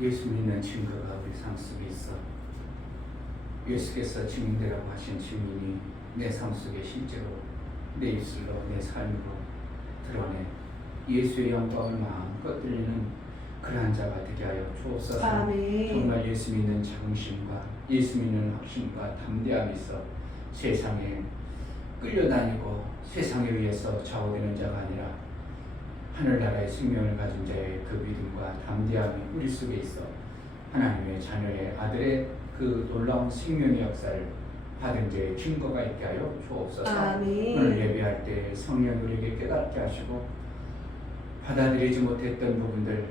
예수 믿는 증거가 우리 삶 속에 있어. 예수께서 증인되라고 하신 증인이 내 삶 속에 실제로 내 입술로 내 삶으로 드러내 예수의 영광을 마음껏 들리는 그러한 자가 되게 하여 주옵소서. 아멘. 정말 예수 믿는 자긍심과 예수 믿는 확신과 담대함이 있어 세상에 끌려다니고 세상에 의해서 좌우되는 자가 아니라 하늘나라의 생명을 가진 자의 그 믿음과 담대함이 우리 속에 있어 하나님의 자녀의 아들의 그 놀라운 생명의 역사를 받은 자의 증거가 있게 하여 주옵소서. 아멘. 오늘 예배할 때 성령 우리에게 깨닫게 하시고 받아들이지 못했던 부분들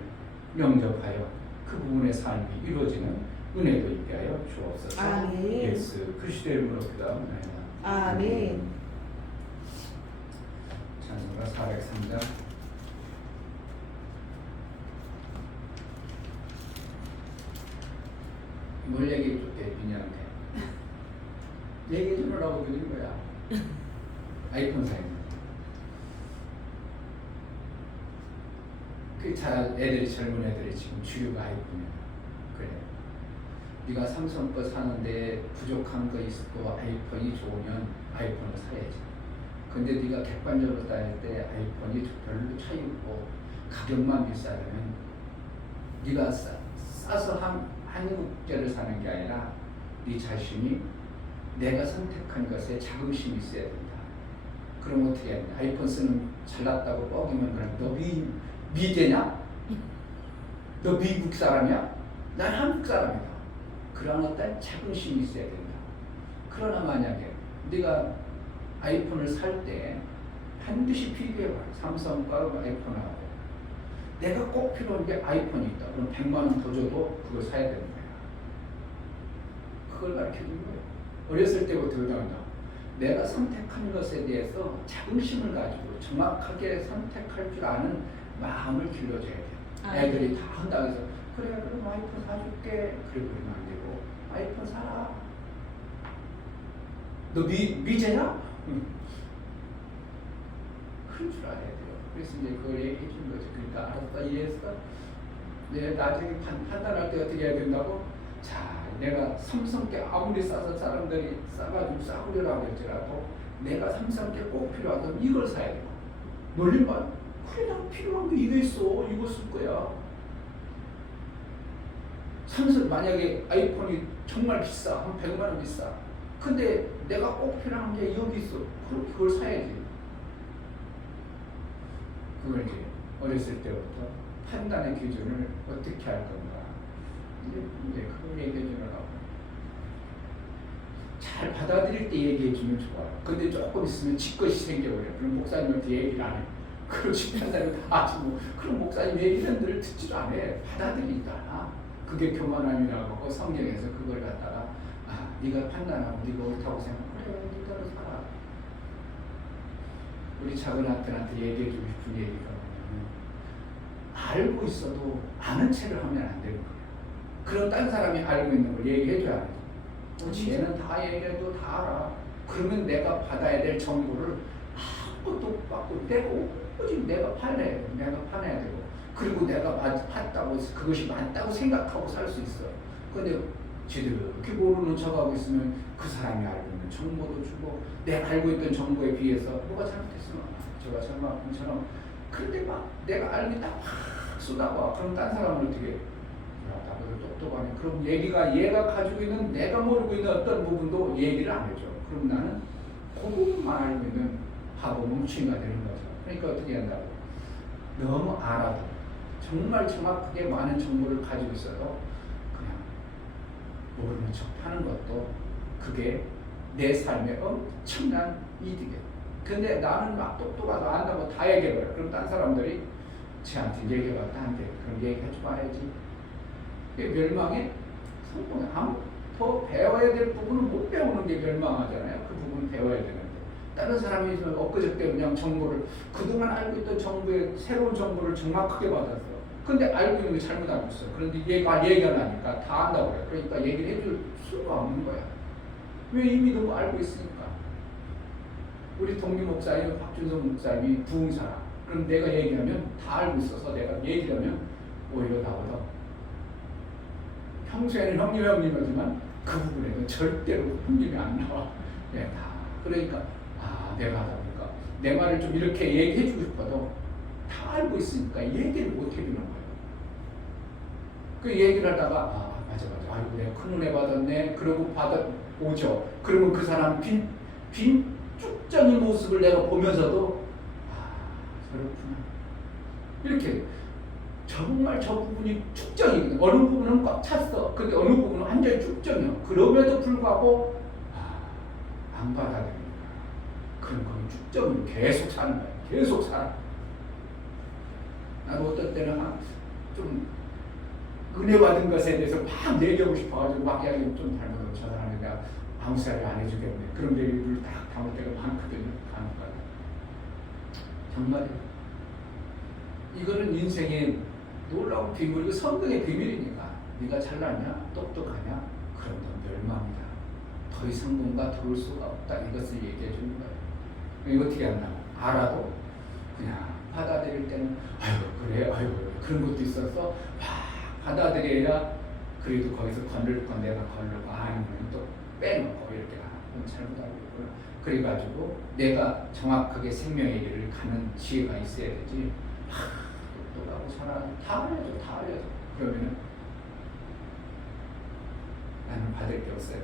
영접하여 그 부분의 삶이 이루어지는 은혜도 있게 하여 주옵소서. 아멘. 예수 그리스도의 이름으로 기도합니다. 아멘. 찬송가 403장. 뭘 얘기해 줄게, 빈이한테. 얘기해 주느라고 그러는 거야. 아이폰 사야 돼. 애들이 젊은 애들이 지금 주류가 아이폰이야. 그래. 네가 삼성 거 사는데 부족한 거 있고 아이폰이 좋으면 아이폰을 사야지. 근데 네가 객관적으로 따질 때 아이폰이 별로 차이 없고 가격만 비싸면 네가 싸서 한국제를 사는 게 아니라 네 자신이 내가 선택한 것에 자긍심이 있어야 된다. 그럼 어떻게 해야 돼? 아이폰 쓰는 잘났다고 뻐기면 그럼 너 미제냐? 너 미국 사람이야? 난 한국 사람이다. 그런 어떤 자긍심이 있어야 된다. 그러나 만약에 네가 아이폰을 살 때 반드시 비교해봐. 삼성과 아이폰하고 내가 꼭 필요한 게 아이폰이 있다. 그럼 100만 원 더 줘도 그걸 사야 되는 거야. 그걸 가르쳐 준 거예요. 어렸을 때부터 그런다. 내가 선택한 것에 대해서 자긍심을 가지고 정확하게 선택할 줄 아는 마음을 길러줘야 돼. 애들이 다 한다고 해서 그래 그럼 아이폰 사줄게. 그래 그러면 안 되고 아이폰 사라. 너 미제냐? 그런 줄 알아야 돼요. 그래서 이제 그걸 얘기해 준 거죠. 그러니까 알았어 이해했어? 내 나중에 판단할 때 어떻게 해야 된다고? 자 내가 삼성께 아무리 싸서 사람들이 싸가지고 싸구려라고 할지라도 내가 삼성께 꼭 필요하다면 이걸 사야 되고 놀림만 그래 난 필요한 게 이거 있어 이거 쓸 거야. 삼성 만약에 아이폰이 정말 비싸 한 100만 원 비싸 근데 내가 꼭 필요한 게 여기 있어 그럼 그걸 사야지. 그걸 이제 어렸을 때부터 판단의 기준을 어떻게 할 건가 이제 그걸 얘기해 주느라고 잘 받아들일 때 얘기해 주면 좋아요. 근데 조금 있으면 지것이 생겨버려. 그럼 목사님한테 얘기를 안 해. 그렇지 판단을 다 하시고 그럼 목사님 얘기하는 들을 듣지도 않아. 받아들이지도 않아. 그게 교만함이라고 하고 성경에서 그걸 갖다가 네가 판단하고 네가 옳다고 생각해. 그래 네 대로 살아. 우리 작은 아들한테 얘기해 주고 싶은 얘기가 뭐냐면 알고 있어도 아는 체를 하면 안 되는 거예요. 그런 딴 사람이 알고 있는 걸 얘기해 줘야 돼. 쟤는 다 얘기해도 다 알아. 그러면 내가 받아야 될 정보를 아무것도 못 받고 내가 오직 내가 판해야 되고 그리고 내가 봤다고 그것이 맞다고 생각하고 살 수 있어. 근데 지들이 모르는 척하고 있으면 그 사람이 알고 있는 정보도 주고 내가 알고 있던 정보에 비해서 뭐가 잘못했으면 저가 설마처럼 근데 막 내가 알고 있다 막 쏟아봐. 그럼 딴 사람은 어떻게 해? 나보다 똑똑하네. 그럼 얘가 가지고 있는 내가 모르고 있는 어떤 부분도 얘기를 안 해줘. 그럼 나는 그 부분만 알고 있는 바보 뭉치가 되는 거죠. 그러니까 어떻게 한다고? 너무 알아도 정말 정확하게 많은 정보를 가지고 있어도 그냥 모르는 척 하는 것도 그게 내 삶에 엄청난 이득이야. 근데 나는 막 똑똑하고 안다고 다 얘기해버려. 그럼 딴 사람들이 쟤한테 얘기해봤다 한테 그럼 얘기하지 말아야지. 멸망의 성공이 더 배워야 될 부분은 못 배우는 게 멸망하잖아요. 그 부분 배워야 되는데 다른 사람이 엊그저께 그냥 정보를 그동안 알고 있던 정보의 새로운 정보를 정확하게 받았어. 근데 알고 있는 게 잘못 알고 있어. 그런데 얘가 나니까 다 안다고 그래. 그러니까 얘기를 해줄 수가 없는 거야. 왜 이미 너무 알고 있으니까. 우리 동기 목사님 박준성 목사님이 부흥사라. 그럼 내가 얘기하면 다 알고 있어서 내가 얘기하면 오히려 나보다 평소에는 형님이지만 그 부분에는 절대로 형님이 안 나와. 예, 다. 그러니까 내가 하다 보니까 내 말을 좀 이렇게 얘기해주고 싶어도 다 알고 있으니까 얘기를 못 해주는 거예요. 그 얘기를 하다가 맞아. 아이고 내가 큰 은혜 받았네. 그러고 오죠. 그러면 그 사람 빈 쭉정이 모습을 내가 보면서도 그렇구나. 이렇게 정말 저 부분이 축정이거든. 어느 부분은 꽉 찼어. 근데 어느 부분은 완전히 축정이야. 그럼에도 불구하고 안 받아들인다. 그럼 거기 축정으로 계속 사는 거야. 계속 살아. 나도 어떤 때는 좀 은혜 받은 것에 대해서 막 얘기하고 싶어가지고 막 이야기 좀 잘못하고 저 사람이 내가 아무 소리 안 해주겠네. 그런 얘기를 딱 담을 때가 많거든요. 간혹가다. 정말 이거는 인생의 놀라운 비밀이고 성공의 비밀이니까 네가 잘나냐 똑똑하냐 그럼 넌 멸망이다. 더 이상 뭔가 들어올 수가 없다. 이것을 얘기해 주는 거예요. 이거 어떻게 하나 알아도 그냥 받아들일 때는 그래 그런 것도 있어서 받아들여야 그래도 거기서 건널 건 내가 건너고 아니면 또 빼놓고 이렇게 잘못하고 있고요. 그래가지고 내가 정확하게 생명의 길을 가는 지혜가 있어야 되지. 똑똑하고 살아 다 알려줘. 그러면은 나는 받을 게 없어요.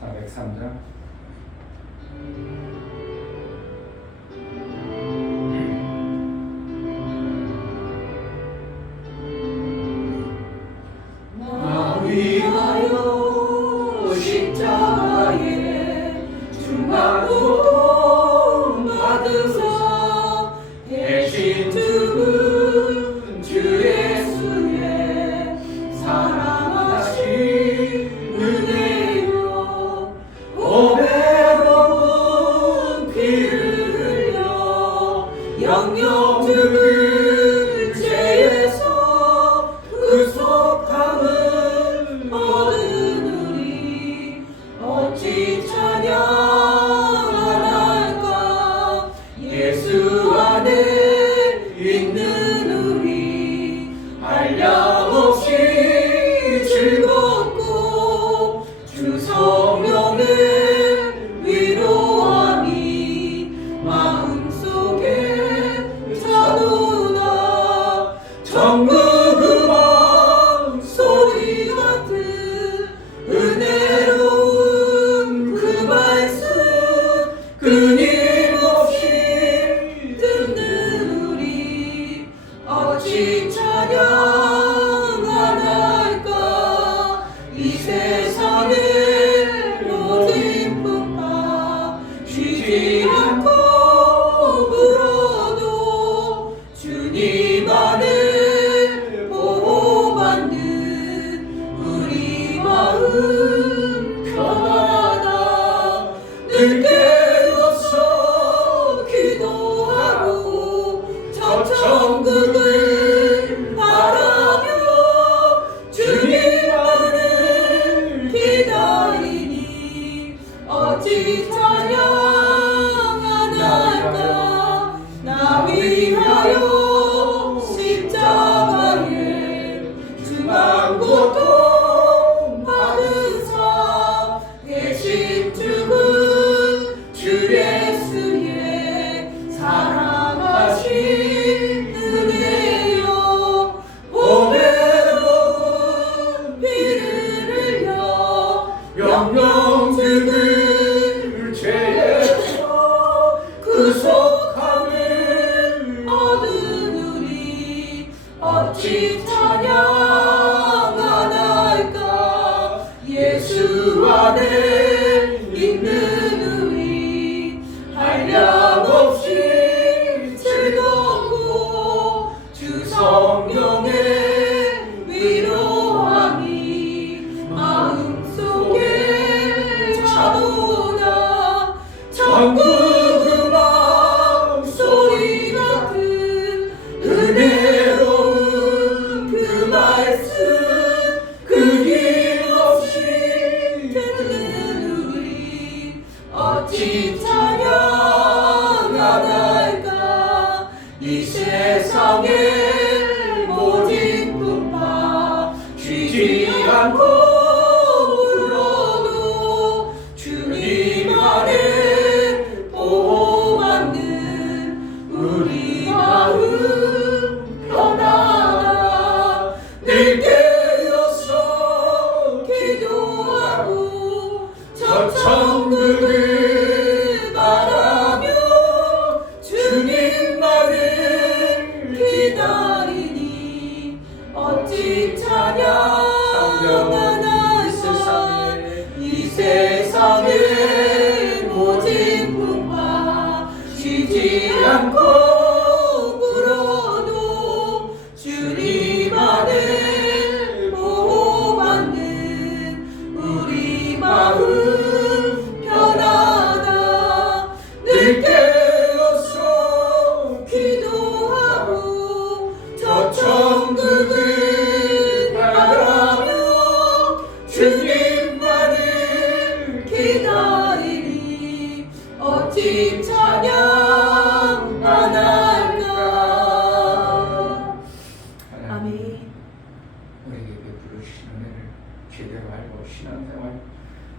자, 403장. 위하여 십자가에 중한 고통 받으사 대신 죽은 주 예수의 사랑하신 은혜요 오매로운 피를 흘려 영영 죽은 죄에서 구속함을 얻은 우리 어찌 찬양하나이까 예수 안에 있는 우리 한량없이 즐겁고 주 성령의 위로함이 마음속에 차도나 전국 음악 소리 같은 은혜로운 그 말씀 끊임없이 듣는 우리 어찌 찬양하나이까 이 세상의 모든 풍파 쉬지 않고 불어도 주님 안에 보호받는 우리 마음 편하다 늘 깨어서 기도하고 저 천국을 바라며 주님만을 기다리니 어찌 찬양하나이까 나 위하여 십자가에 중한 고통 받으사 대신 죽은 주 예수의 사랑하신 은혜요 오매로운 피를 흘려 영영 죽을 죄에서 구속함을 얻은 우리 어찌 찬양하나이까 예수 안에 있는 우리 한량없이 즐겁고 주 성령의 위로함이 마음속에 차도나 전국 음악 멋진 찬양 안 할까. 아멘. 우리에게 베풀어 주신 은혜를 제대로 알고 신앙생활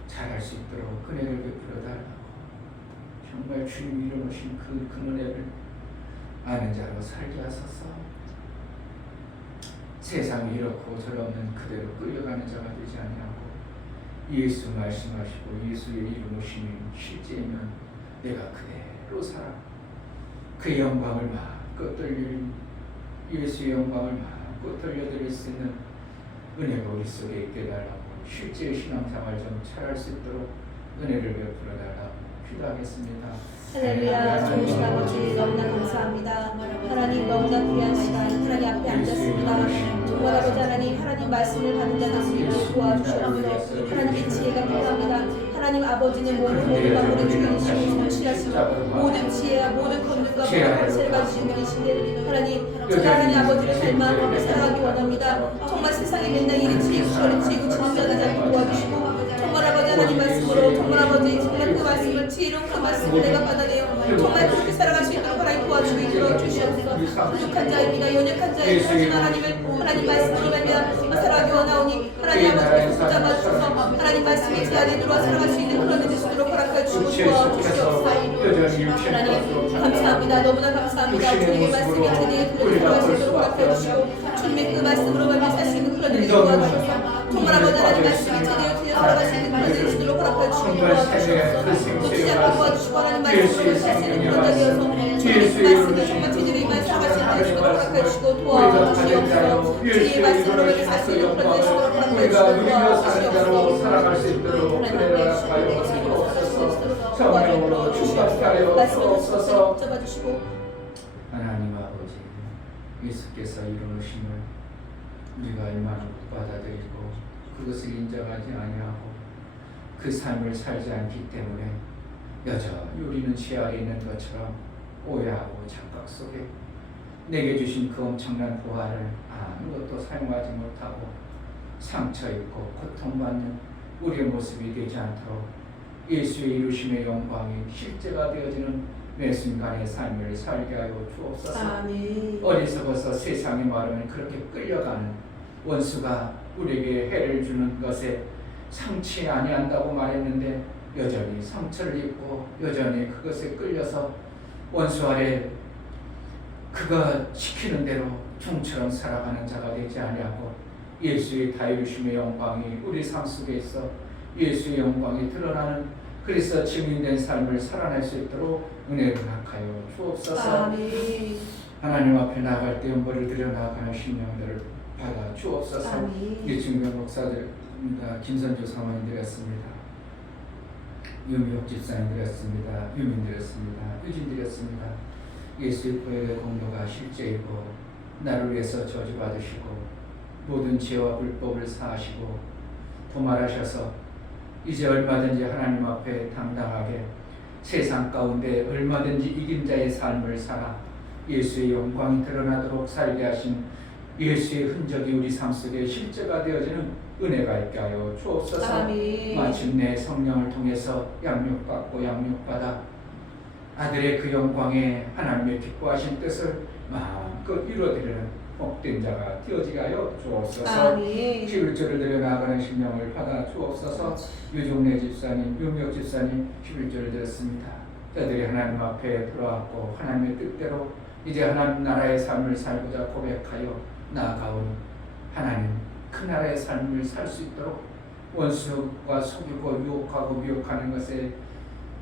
잘할 수 있도록 은혜를 베풀어 달라고. 정말 주님이 이루신 그 은혜를 아는 자로 살게 하소서. 세상이 이렇고 저렇는 그대로 끌려가는 자가 되지 아니하고 예수 말씀하시고 예수의 이루심이 실제이면 내가 그대로 살아 그 영광을 마음껏 돌리는 예수의 영광을 마음껏 돌려드릴 수 있는 은혜가 우리 속에 있게 달라고 실제 신앙생활 좀 잘할 수 있도록 은혜를 베풀어 달라고 기도하겠습니다. 할렐루야. 좋으신 아버지 너무나 감사합니다. 하나님 너무나 귀한 시간 하나님 앞에 앉았습니다. 정말 아버지 하나님 말씀을 받은 자들 우리를 도와주시옵소서. 하나님의 지혜가 필요합니다. 하나님 아버지는 모든 만물의 주인이시고 성실하시고 모든 지혜와 모든 권능과 모든 권세를 가지신 분이신데 하나님 아버지를 닮아가며 살아가기 원합니다. 정말 세상에 맨날 이리 치이고 저리 치이고 진전하지 않게 도와주시고 정말 아버지 하나님 말씀으로 정말 아버지 정말 그 말씀을 지혜로운 그 말씀을 내가 받아내요. 정말 그렇게 살아갈 수 있도록 하나님 도와주고 이끌어 주시옵소서. 부족한 자입니다. 연약한 자입니다. 하나님 말씀으로 말미암아 살아가기 원하오니 하나님 아버지께서 붙잡아주셔서 하나님 말씀에 제 안에 들어와 살아갈 수 있는 그런 데 되시도록 허락하여 주시고 도와주시옵소서. 하나님 감사합니다. 너무나 감사합니다. 주님의 말씀이 제대로 들려 살아갈 수 있도록 허락하여 주시고 주님의 그 말씀으로 말미암아 살 수 있는 그런 데 도와주셔서 정말 아버지 하나님 말씀이 제대로 들려 살아갈 수 있는 그런 데 되시도록 허락하여 주시고 도와주시옵소서. 놓치지 않고 도와주시고 하나님 말씀으로 살 수 있는 그런 자 되어서 주님의 말씀을 정말 제대로 임하여 살아갈 수 있는 데 되시도록 허락하여 주시고 도와주시옵소서. 주님의 말씀으로 말미암아 살 수 있는 그런 데 되시도록 허락하여 주시고 살아갈 수 있도록 은혜를 하여 주옵소서. 성령으로 축복하여 주옵소서. 붙잡아주시고 하나님 아버지 예수께서 이루심을 우리가 얼마나 못 받아들이고 그것을 인정하지 아니하고 그 삶을 살지 않기 때문에 여전히 우리는 죄 아래 있는 것처럼 오해하고 착각 속에 내게 주신 그 엄청난 부활을 아무것도 사용하지 못하고 상처 입고 고통받는 우리의 모습이 되지 않도록 예수의 이루심의 영광이 실제가 되어지는 매 순간의 삶을 살게 하여 주옵소서. 아멘. 어리석어서 세상에 말하면 그렇게 끌려가는 원수가 우리에게 해를 주는 것에 상치 아니한다고 말했는데 여전히 상처를 입고 여전히 그것에 끌려서 원수 아래 그가 시키는 대로 종처럼 살아가는 자가 되지 아니하고 예수의 다이루심의 영광이 우리 삶 속에 있어 예수의 영광이 드러나는 그래서 증인된 삶을 살아낼 수 있도록 은혜를 허락하여 주옵소서. 아멘. 하나님 앞에 나갈 때 연보를 드려 나가는 신령들을 받아 주옵소서. 아멘. 유충변 목사들입니다. 김선주 사모님 드렸습니다. 유미옥 집사님 드렸습니다. 유민 드렸습니다. 유진 드렸습니다. 예수의 보혈의 공로가 실제이고 나를 위해서 저주받으시고 모든 죄와 불법을 사하시고 도말하셔서 이제 얼마든지 하나님 앞에 당당하게 세상 가운데 얼마든지 이긴 자의 삶을 살아 예수의 영광이 드러나도록 살게 하신 예수의 흔적이 우리 삶 속에 실제가 되어지는 은혜가 있게 하여 주옵소서. 아멘. 마침내 성령을 통해서 양육받고 양육받아 아들의 그 영광에 하나님의 기뻐하신 뜻을 마음껏 이루어드리는 복된 자가 되어지게 하여 주옵소서. 아멘. 11조를 드려 나아가는 신령을 받아 주옵소서. 유종래 집사님, 유미옥 집사님 11조를 드렸습니다. 저들이 하나님 앞에 들어왔고 하나님의 뜻대로 이제 하나님 나라의 삶을 살고자 고백하여 나아가온 하나님 그 나라의 삶을 살 수 있도록 원수가 속이고 유혹하고 미혹하는 것에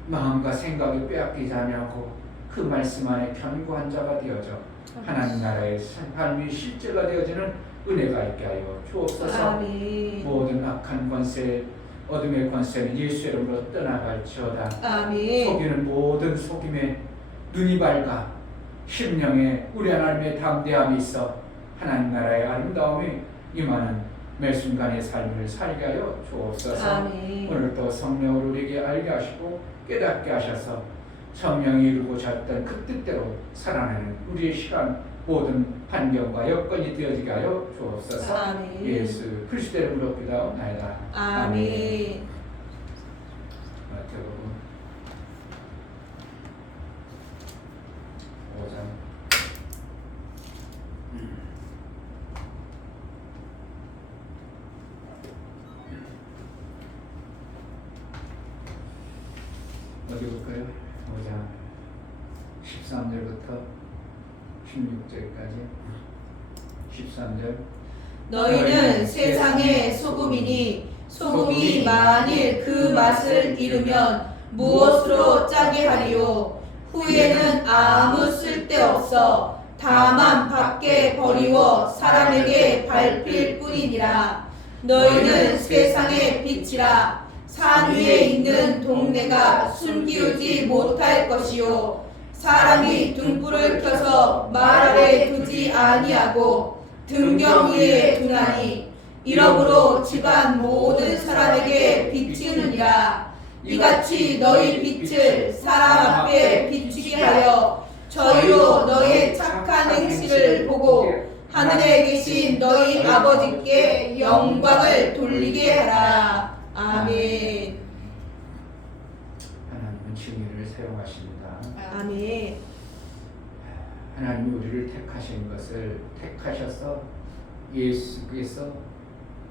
마음과 생각이 빼앗기지 아니하고 그 말씀 안에 견고한 자가 되어져 하나님 나라의 삶이 실제가 되어지는 은혜가 있게 하여 주옵소서. 아멘. 모든 악한 권세 어둠의 권세는 예수 이름으로 떠나갈지어다. 아멘. 속이는 모든 속임에 눈이 밝아 심령에 우리 하나님의 담대함이 있어 하나님 나라의 아름다움이 임하는 매 순간의 삶을 살게 하여 주옵소서. 아멘. 오늘도 성령으로 우리에게 알게 하시고 깨닫게 하셔서 성령이 이루고자 했던 그 뜻대로 살아내는 우리의 시간 모든 환경과 여건이 되어지게 하여 주옵소서. 아멘. 예수 그리스도 이름으로 기도하옵나이다. 아멘. 마태복음 13절부터 16절까지 13절 너희는 세상의 소금이니 소금이 만일 그 맛을 잃으면 무엇으로 짜게 하리요. 후에는 아무 쓸데없어 다만 밖에 버리워 사람에게 밟힐 뿐이니라. 너희는 세상의 빛이라. 산 위에 있는 동네가 숨기우지 못할 것이요. 사람이 등불을 켜서 말 아래 두지 아니하고 등경 위에 두나니 이러므로 집안 모든 사람에게 비치느니라. 이같이 너희 빛을 사람 앞에 비추게 하여 저희로 너희 착한 행실을 보고 하늘에 계신 너희 아버지께 영광을 돌리게 하라. 아멘. 하나님은 진리를 사용하십니다. 아멘. 하나님이 우리를 택하신 것을 택하셔서 예수께서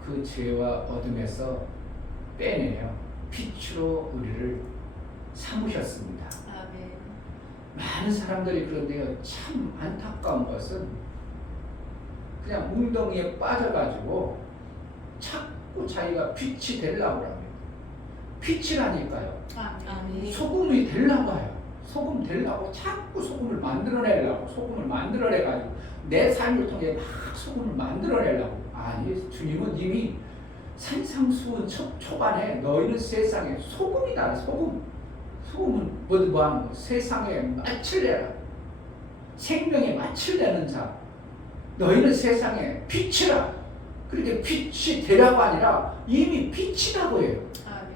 그 죄와 어둠에서 빼내어 빛으로 우리를 삼으셨습니다. 아멘. 많은 사람들이 그런데요, 참 안타까운 것은 그냥 웅덩이에 빠져가지고 자꾸 자기가 빛이 되려고 합니다. 빛이라니까요. 아멘. 소금이 되려고 해요. 소금 되려고 자꾸 소금을 만들어내려고, 소금을 만들어내가지고 내 삶을 통해 막 소금을 만들어내려고. 아니, 주님은 이미 산상수훈 초반에 너희는 세상에 소금이다. 소금은 뭐하는 거? 세상에 맛을 내라. 생명에 맛을 내는 자. 너희는 세상에 빛이라. 그렇게 빛이 되라고 아니라 이미 빛이라고 해요. 아멘.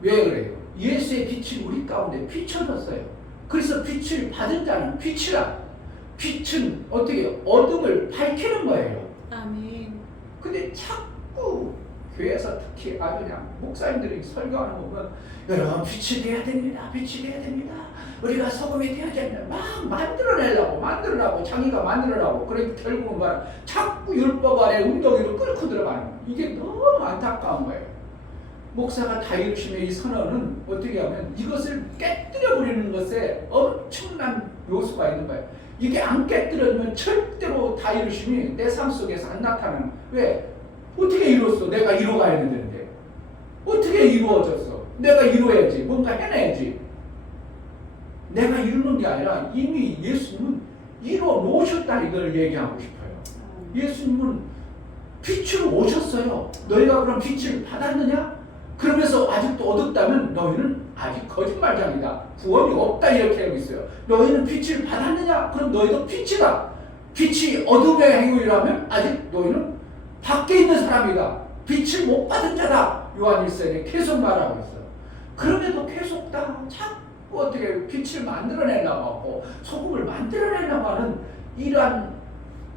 왜 그래요? 예수의 빛이 우리 가운데 비춰졌어요. 그래서 빛을 받은 자는 빛이라. 빛은 어떻게 어둠을 밝히는 거예요. 아멘. 근데 자꾸 교회에서 특히 아주 그냥 목사님들이 설교하는 거 보면 여러분 빛이 돼야 됩니다. 빛이 돼야 됩니다. 우리가 소금이 돼야 됩니다. 막 만들어내려고 자기가 만들어내려고. 그러니까 결국은 말 자꾸 율법 아래 웅덩이로 끌고 들어가는 거예요. 이게 너무 안타까운 거예요. 목사가 다 이루심의 이 선언은 어떻게 하면 이것을 깨뜨려 버리는 것에 엄청난 요소가 있는 거예요. 이게 안 깨뜨려지면 절대로 다 이루심이 내 삶 속에서 안 나타나는. 왜? 어떻게 이뤘어? 내가 이뤄가야 되는데. 어떻게 이루어졌어? 내가 이뤄야지. 뭔가 해내야지. 내가 이루는 게 아니라 이미 예수님은 이뤄 놓으셨다, 이걸 얘기하고 싶어요. 예수님은 빛으로 오셨어요. 너희가 그럼 빛을 받았느냐? 그러면서 아직도 어둡다면 너희는 아직 거짓말장이다. 구원이 없다, 이렇게 하고 있어요. 너희는 빛을 받았느냐? 그럼 너희도 빛이다. 빛이 어둠의 행위라면 아직 너희는 밖에 있는 사람이다. 빛을 못 받은 자다. 요한 1서에 계속 말하고 있어요. 그럼에도 계속 다 자꾸 어떻게 빛을 만들어내려고 하고 소금을 만들어내려고 하는 이러한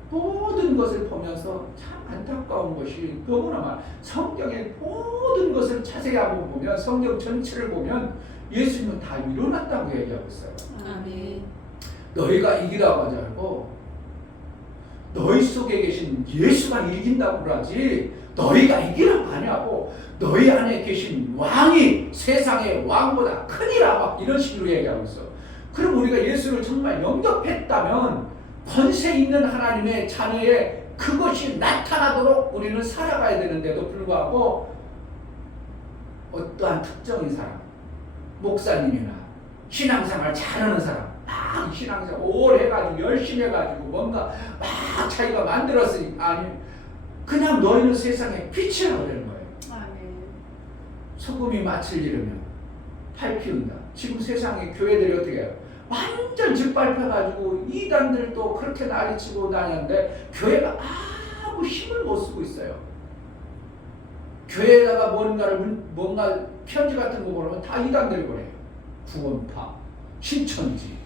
모든 것을 보면서 참 안타까운 것이 너무나 많아. 성경의 모든 것을 자세히 한번 보면, 성경 전체를 보면 예수님은 다 이뤄놨다고 얘기하고 있어요. 아멘. 너희가 이기라고 하지 말고 너희 속에 계신 예수가 이긴다고 그러지 너희가 이기라고 하냐고. 너희 안에 계신 왕이 세상의 왕보다 크니라, 막 이런 식으로 얘기하고 있어. 그럼 우리가 예수를 정말 영접했다면 권세 있는 하나님의 자녀의 그것이 나타나도록 우리는 살아가야 되는데도 불구하고 어떠한 특정인 사람, 목사님이나 신앙생활 잘하는 사람, 막 신앙생활 오래 해가지고 열심히 해가지고 뭔가 막 자기가 만들었으니, 아니 그냥 너희는 세상에 빛이라고 되는 거예요. 아멘. 소금이 맛을 잃으면 팔 피운다. 지금 세상에 교회들이 어떻게 해요? 완전 짓밟혀가지고 이단들도 그렇게 난리치고 다녔는데 교회가 아무 힘을 못 쓰고 있어요. 교회에다가 뭔가 편지 같은 거 보내면 다 이단들이 보내요. 구원파, 신천지,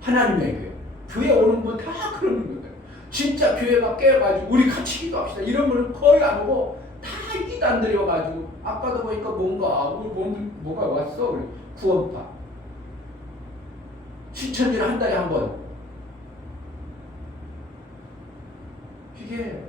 하나님의 교회. 교회 오는 건 다 그러는 거예요. 진짜 교회가 깨어가지고 우리 같이 기도합시다 이런 거는 거의 안 오고 다 이단들이 와가지고, 아까도 보니까 뭐가 왔어. 우리 구원파, 신천지를 한 달에 한 번. 이게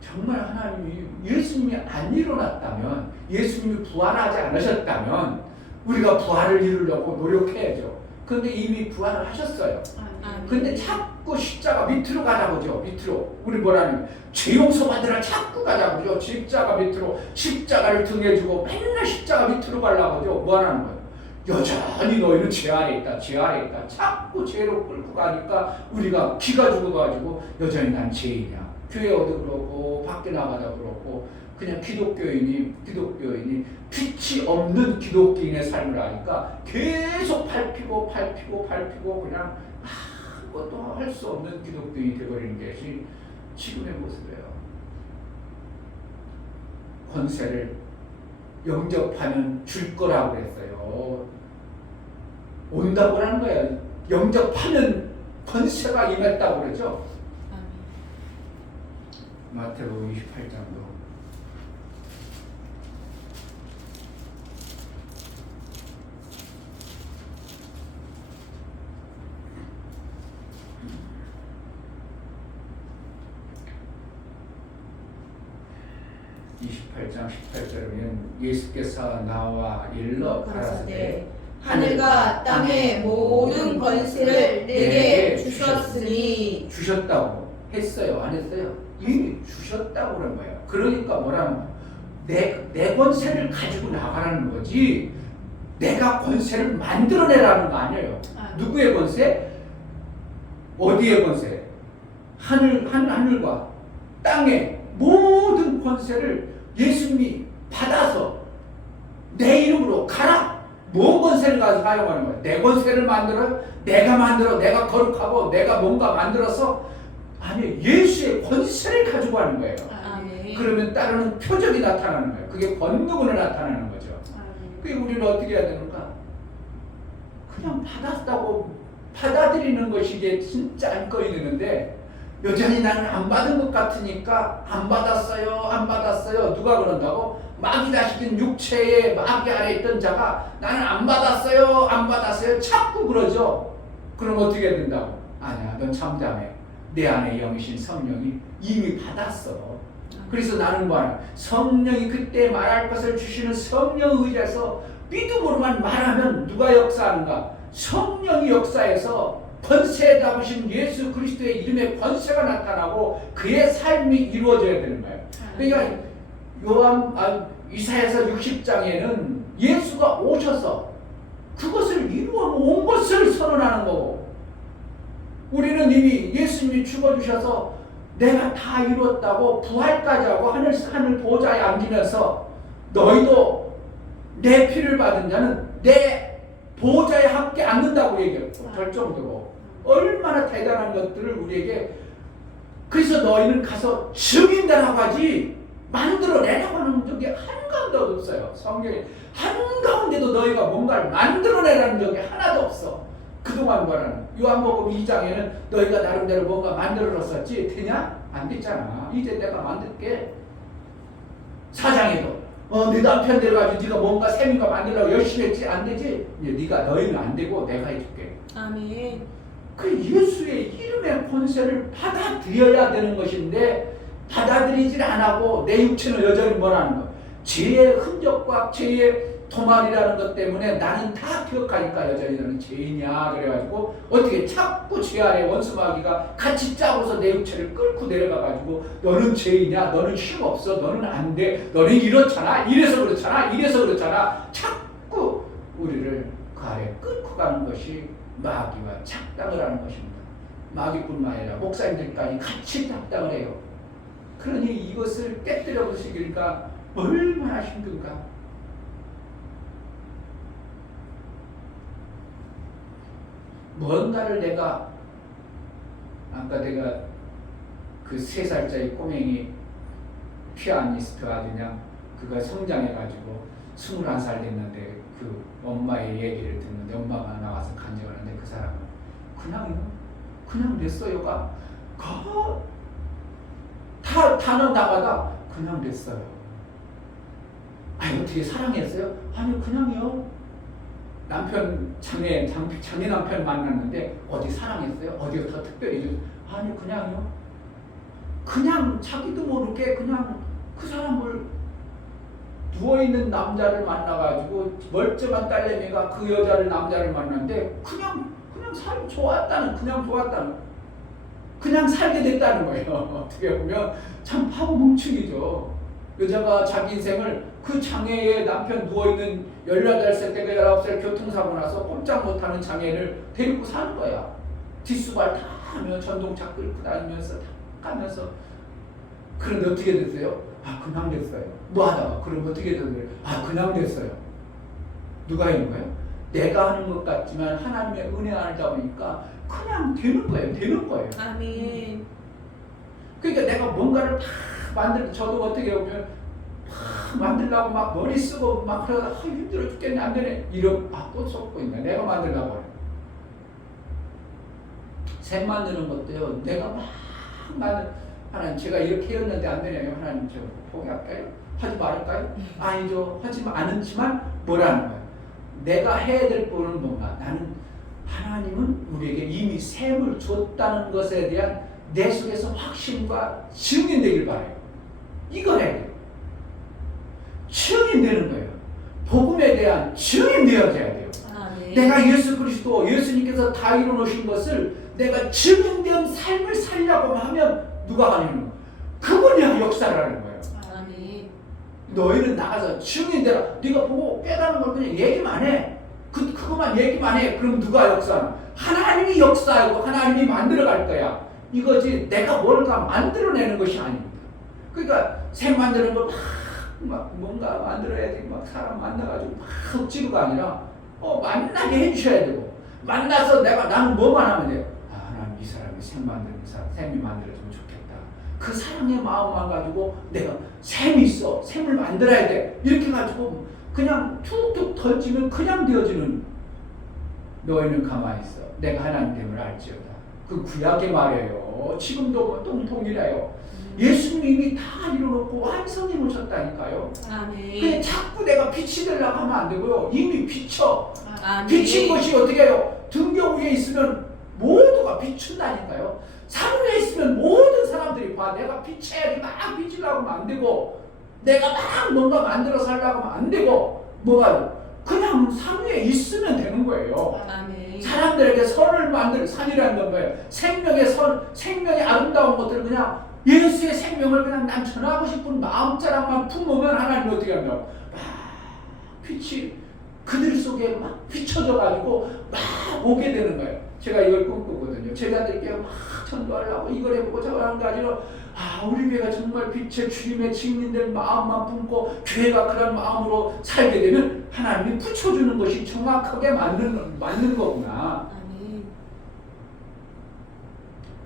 정말 하나님이, 예수님이 안 일어났다면, 예수님이 부활하지 않으셨다면 우리가 부활을 이루려고 노력해야죠. 근데 이미 부활을 하셨어요. 아멘. 근데 자꾸 십자가 밑으로 가자고죠. 밑으로. 우리 뭐라는 죄 용서 받으라 자꾸 가자고죠. 십자가 밑으로 십자가를 등에 주고 맨날 십자가 밑으로 가려고죠. 뭐라는 거예요? 여전히 너희는 죄 아래 있다. 죄 아래 있다. 자꾸 죄로 끌고 가니까 우리가 기가 죽어가지고 여전히 난 죄인이야. 교회어도 그렇고 밖에 나가다 그렇고 그냥 기독교인이 빛이 없는 기독교인의 삶을 하니까 계속 밟히고 그냥 아무것도 할 수 없는 기독교인이 되어버리는 것이 지금의 모습이에요. 권세를 영접하면 줄 거라고 그랬어요. 온다고 하는 거예요. 영접하면 권세가 임했다고 그러죠. 아멘. 마태복음 28장도 (28장 18절이면) 예수께서 나와 일러 가라사대 하늘과 땅의 모든 권세를 내게 주셨으니. 주셨다고 했어요? 안 했어요? 이미 주셨다고 그런 거예요. 그러니까 뭐라는 거예요? 내 권세를 가지고 나가라는 거지 내가 권세를 만들어내라는 거 아니에요. 누구의 권세? 어디의 권세? 하늘과 땅의 모든 권세를 예수님이 받아서 내 이름으로 가라. 뭐 권세를 가지고 가려고 거야? 내 권세를 만들어요? 내가 만들어, 내가 거룩하고 내가 뭔가 만들어서 아니 예수의 권세를 가지고 하는 거예요. 아멘. 그러면 따르는 표적이 나타나는 거예요. 그게 권능으로 나타나는 거죠. 그게 우리는 어떻게 해야 되는가? 그냥 받았다고 받아들이는 것이 이게 진짜 안꺼이 되는데 여전히 나는 안 받은 것 같으니까 안 받았어요. 누가 그런다고? 마귀 자식인 육체의 마귀 아래 있던 자가 나는 안 받았어요. 자꾸 그러죠. 그럼 어떻게 해야 된다고? 아니야, 넌 잠잠해. 내 안에 영이신 성령이 이미 받았어. 그래서 나는 뭐하냐? 성령이 그때 말할 것을 주시는 성령 의지해서 믿음으로만 말하면 누가 역사하는가? 성령이 역사해서 권세 잡으신 예수 그리스도의 이름의 권세가 나타나고 그의 삶이 이루어져야 되는 거예요. 그러니까 이사야서 60장에는 예수가 오셔서 그것을 이루어 온 것을 선언하는 거고 우리는 이미 예수님이 죽어주셔서 내가 다 이루었다고 부활까지 하고 하늘 보좌에 앉으면서 너희도 내 피를 받은 자는 내 보좌에 함께 앉는다고 얘기했고 될 정도로 얼마나 대단한 것들을 우리에게 그래서 너희는 가서 증인되라고 하지 만들어내라고 하는 적이 한가운데도 없어요. 성경에 한가운데도 너희가 뭔가를 만들어내라는 적이 하나도 없어. 그동안 말하는 요한복음 2장에는 너희가 나름대로 뭔가 만들어놨었지 되냐? 안 됐잖아. 이제 내가 만들게. 4장에도 네 남편 데려가지고 네가 뭔가 세미가 만들려고 열심히 했지? 안 되지? 이제 너희는 안 되고 내가 해줄게. 아멘. 그 예수의 이름의 권세를 받아들여야 되는 것인데 받아들이질 않고 내 육체는 여전히 뭐라는 거? 죄의 흔적과 죄의 도말이라는 것 때문에 나는 다 기억하니까 여전히 너는 죄인이야. 그래가지고 어떻게 자꾸 죄 아래 원수 마귀가 같이 짜고서 내 육체를 끌고 내려가가지고 너는 죄인이야. 너는 힘없어. 너는 안 돼. 너는 이렇잖아. 이래서 그렇잖아. 자꾸 우리를 그 아래 끌고 가는 것이 마귀와 작당을 하는 것입니다. 마귀뿐만 아니라 목사님들까지 같이 작당을 해요. 그러니 이것을 깨뜨려 보시기가 얼마나 힘든가. 뭔가를 내가 아까 내가 그 3살짜리 꼬맹이 피아니스트 아주냐 그가 성장해가지고 21살 됐는데 그 엄마의 얘기를 듣는데 엄마가 나와서 간증하는데 그 사람은 그냥 냈어요가 다 단어 나가다 그냥 냈어요. 아니 어떻게 사랑했어요? 아니 그냥요. 남편 장애 남편 만났는데 어디 사랑했어요? 어디 더 특별히 좀 아니 그냥요. 그냥 자기도 모르게 그냥 그 사람을 누워있는 남자를 만나가지고 멀쩡한 딸내미가 그 남자를 만났는데 그냥 삶이 좋았다는, 그냥 살게 됐다는 거예요. 어떻게 보면 참 바보 멍충이죠. 여자가 자기 인생을 그 장애에 남편 누워있는 18살 때가 19살 교통사고 나서 꼼짝 못하는 장애인을 데리고 사는 거야. 뒷수발 다 하며 전동차 끌고 다니면서 다 가면서. 그런데 어떻게 됐어요? 그냥 됐어요. 뭐 하다가 그럼 어떻게 됐어요? 그냥 됐어요. 누가 있는 거예요? 내가 하는 것 같지만 하나님의 은혜 안에다 보니까 그냥 되는 거예요. 아멘. 그러니까 내가 뭔가를 저도 어떻게 보면 만들려고 막 머리 쓰고 막 그러다가 힘들어 죽겠네, 안 되네, 또 쏟고 있네. 내가 만들려고 해. 샘 만드는 것도요, 내가 막 하나님, 제가 이렇게 했는데 안 되네요. 하나님, 저 포기할까요? 하지 말을까요? 아니죠. 하지만 않지만 뭐라는 거예요? 내가 해야 될 거는 뭔가? 나는 하나님은 우리에게 이미 샘을 줬다는 것에 대한 내 속에서 확신과 증인되길 바라요. 이거 해야 돼요. 증인되는 거예요. 복음에 대한 증인되어져야 돼요. 아멘. 내가 예수 그리스도, 예수님께서 다 이루어놓으신 것을 내가 증인된 삶을 살려고 하면 누가 하는 거예요? 그분이 역사를 하는 거예요. 아멘. 너희는 나가서 증인되라. 네가 보고 깨달은 걸 그냥 얘기만 해. 그거만 얘기만 해. 그럼 누가 역사하나? 하나님이 역사하고 하나님이 만들어갈 거야. 이거지 내가 뭘까 만들어내는 것이 아닙니다. 그러니까 샘 만드는 거 막 뭔가 만들어야지, 막 사람 만나가지고 막 억지로가 아니라 만나게 해주셔야 되고, 만나서 나는 뭐만 하면 돼요? 하나님, 이 사람이 샘이 만들어주면 좋겠다. 그 사랑의 마음만 가지고 내가 샘이 있어, 샘을 만들어야 돼, 이렇게 가지고 그냥 툭툭 던지면 그냥 되어지는. 너희는 가만히 있어, 내가 하나님됨을 알지어다. 그 구약의 말이에요. 지금도 동일해요. 예수님이 이미 다 이루어놓고 완성해 놓으셨다니까요. 아멘. 그냥 자꾸 내가 빛이 되려고 하면 안 되고요. 이미 비쳐. 아멘. 비친 것이 어떻게 해요? 등경 위에 있으면 모두가 비춘다니까요. 산 위에 있으면 모든 사람들이 봐. 내가 비춰야지, 막 비치려고 하면 안 되고, 내가 막 뭔가 만들어 살려고 하면 안 되고, 그냥 산 위에 있으면 되는 거예요. 아멘. 사람들에게 선을 만들, 산이라는 건 뭐예요? 생명의 아름다운 것들을 그냥 예수의 생명을 그냥 난 전하고 싶은 마음자랑만 품으면 하나님이 어떻게 한다고? 빛이 그들 속에 막 비춰져가지고 막 오게 되는 거예요. 제가 이걸 꿈꾸거든요. 제자들께 막 전도하려고 이걸 해보고 저걸 하는 게 아니라, 우리 교회가 정말 빛의 주님의 증인된 마음만 품고 교회가 그런 마음으로 살게 되면 하나님이 붙여주는 것이 정확하게 맞는 거구나. 아멘.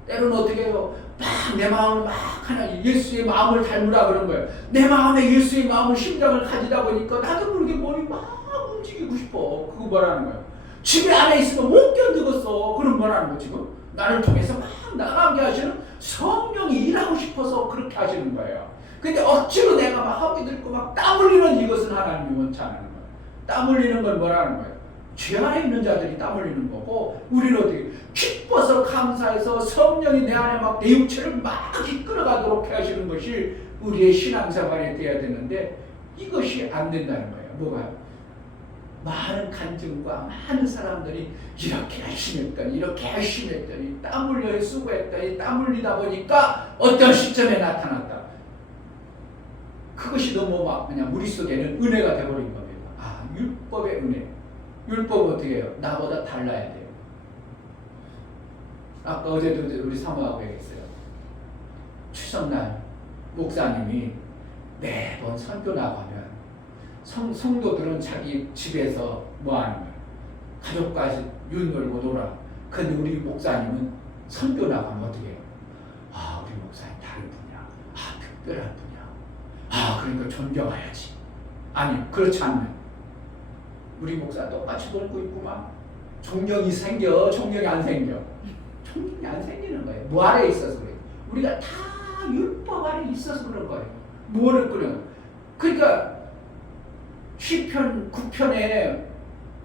때로는 어떻게 해요? 막 내 마음을 막 하나 예수의 마음을 닮으라 그런 거예요. 내 마음에 예수의 마음을, 심장을 가지다 보니까 나도 모르게 머리 막 움직이고 싶어. 그거 뭐라는 거예요? 집에 안에 있으면 못 견디겠어. 그럼 뭐라는 거예요? 지금 나를 통해서 막 나가게 하시는 성령이 일하고 싶어서 그렇게 하시는 거예요. 근데 억지로 내가 막 하게 들고 막 땀 흘리는 이것은 하나님이 원치 않는 거예요. 땀 흘리는 건 뭐라는 거예요? 죄 안에 있는 자들이 땀 흘리는 거고, 우리는 어떻게 기뻐서 감사해서 성령이 내 안에 막 내 육체를 막 이끌어가도록 하시는 것이 우리의 신앙생활이 돼야 되는데, 이것이 안 된다는 거예요. 뭐가요? 많은 간증과 많은 사람들이 이렇게 열심히 했더니 땀 흘려 수고했더니 땀 흘리다 보니까 어떤 시점에 나타났다. 그것이 너무 막 그냥 우리 속에는 은혜가 되어버린 겁니다. 율법의 은혜. 율법은 어떻게 해요? 나보다 달라야 돼요. 아까 어제도 우리 사모하고 얘기했어요. 추석날 목사님이 매번 선교 나가면 성도들은 자기 집에서 뭐 하는 거예요? 가족과 윤 놀고 놀아. 근데 우리 목사님은 선교 나가면 어떻게 해요? 우리 목사님 다른 분이야. 특별한 분이야. 그러니까 존경해야지. 아니, 그렇지 않으면 우리 목사 똑같이 놀고 있구만. 존경이 생겨? 존경이 안 생겨? 존경이 안 생기는 거예요. 뭐 아래에 있어서 그래요? 우리가 다 율법 아래에 있어서 그런 거예요. 뭐를 그래요? 그러니까 시편 9편에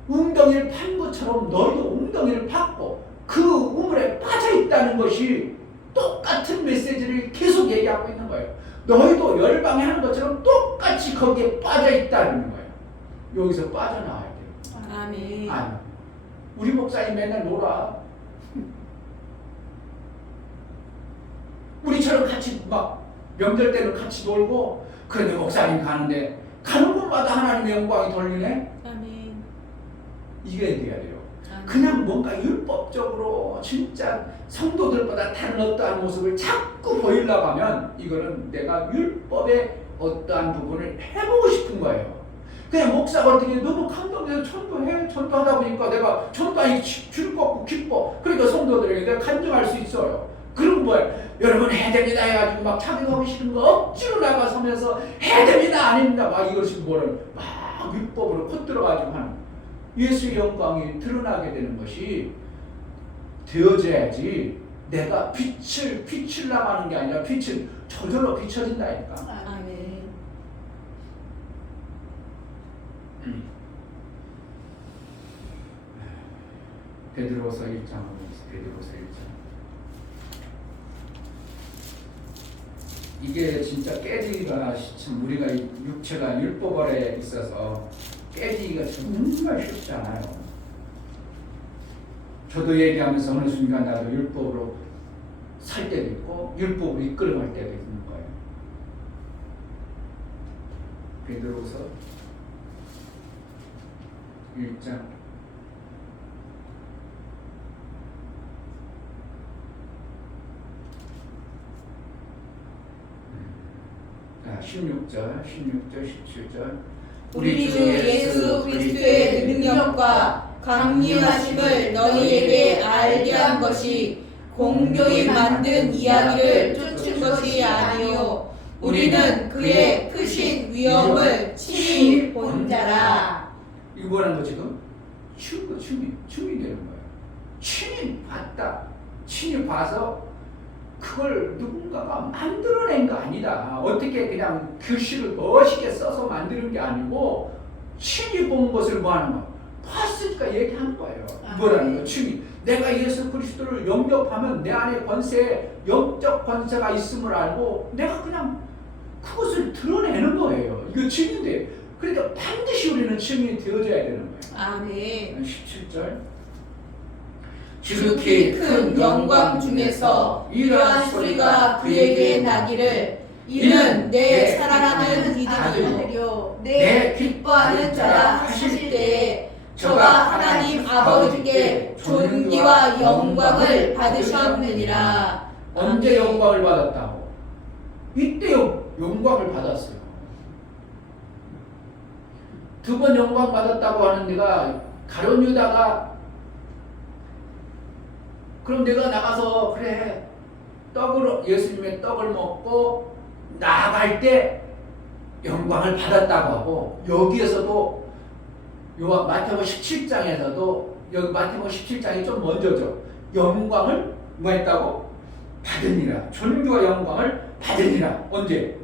웅덩이를 판 것처럼 너희도 웅덩이를 팠고 그 우물에 빠져 있다는 것이 똑같은 메시지를 계속 얘기하고 있는 거예요. 너희도 열방에 하는 것처럼 똑같이 거기에 빠져 있다는 거예요. 여기서 빠져나와야 돼요. 아멘. 아니, 우리 목사님 맨날 놀아. 우리처럼 같이 막 명절 때는 같이 놀고, 그런데 목사님 가는데 가는 곳마다 하나님의 영광이 돌리네. 아멘. 이게 돼야 돼요. 아멘. 그냥 뭔가 율법적으로 진짜 성도들보다 다른 어떠한 모습을 자꾸 보이려고 하면 이거는 내가 율법의 어떠한 부분을 해보고 싶은 거예요. 그냥 목사가 어떻게 너무 감동돼서 전도해, 전도하다 보니까 내가 전도하기 즐겁고 기뻐. 그러니까 성도들에게 내가 간증할 수 있어요. 그런 거예요. 여러분 해야 됩니다 해가지고 막 자기가 하기 싫은 거 억지로 나가서면서 해야 됩니다 아닙니다 막 이것이 뭐를 막 율법으로 콧 들어가지고 하는 예수의 영광이 드러나게 되는 것이 되어져야지. 내가 빛을 나가는 게 아니라 빛은 저절로 비춰진다니까. 아멘. 베드로서 1장 베드로서 1장. 이게 진짜 깨지기가 참 우리가 육체가 율법 아래에 있어서 깨지기가 정말 쉽지 않아요. 저도 얘기하면서 어느 순간 나도 율법으로 살 때도 있고 율법으로 이끌어갈 때도 있는 거예요. 베드로서 1장 16절, 17절. 우리 주 예수 그리스도의 능력과 강림하심을 너희에게 알게 한 것이 공교히 만든 이야기를 쫓은 것이 아니요 우리는 그의 크신 위엄을 친히 본 자라. 이거 뭐라는 거 지금? 춤이 되는 거예요. 친히 봤다. 친히 봐서 그걸 누군가가 만들어낸 거 아니다. 어떻게 그냥 글씨를 멋있게 써서 만드는 게 아니고 친히 본 것을 뭐 하는 거야? 봤으니까 얘기하는 거예요. 뭐라는 거? 친히. 내가 예수 그리스도를 영접하면 내 안에 권세에 영적 권세가 있음을 알고 내가 그냥 그것을 드러내는 거예요. 이거 증인데. 그러니까 반드시 우리는 증인이 되어져야 되는 거예요. 아멘. 17절. 지극히 큰 영광 중에서 이러한 소리가 그에게 나기를 이는 내 사랑하는 이들이요 내 기뻐하는 자라 하실 때에 저가 하나님 아버지께 존귀와 영광을 받으셨느니라. 언제 영광을 받았다고? 이때 영광을 받았어요. 두 번 영광 받았다고 하는 데가 가룟 유다가 그럼 내가 나가서 그래 예수님의 떡을 먹고 나아갈 때 영광을 받았다고 하고 여기에서도 마태복음 17장에서도 여기 마태복음 17장이 좀 먼저죠. 영광을 뭐 했다고? 받으니라. 존귀와 영광을 받으니라. 언제?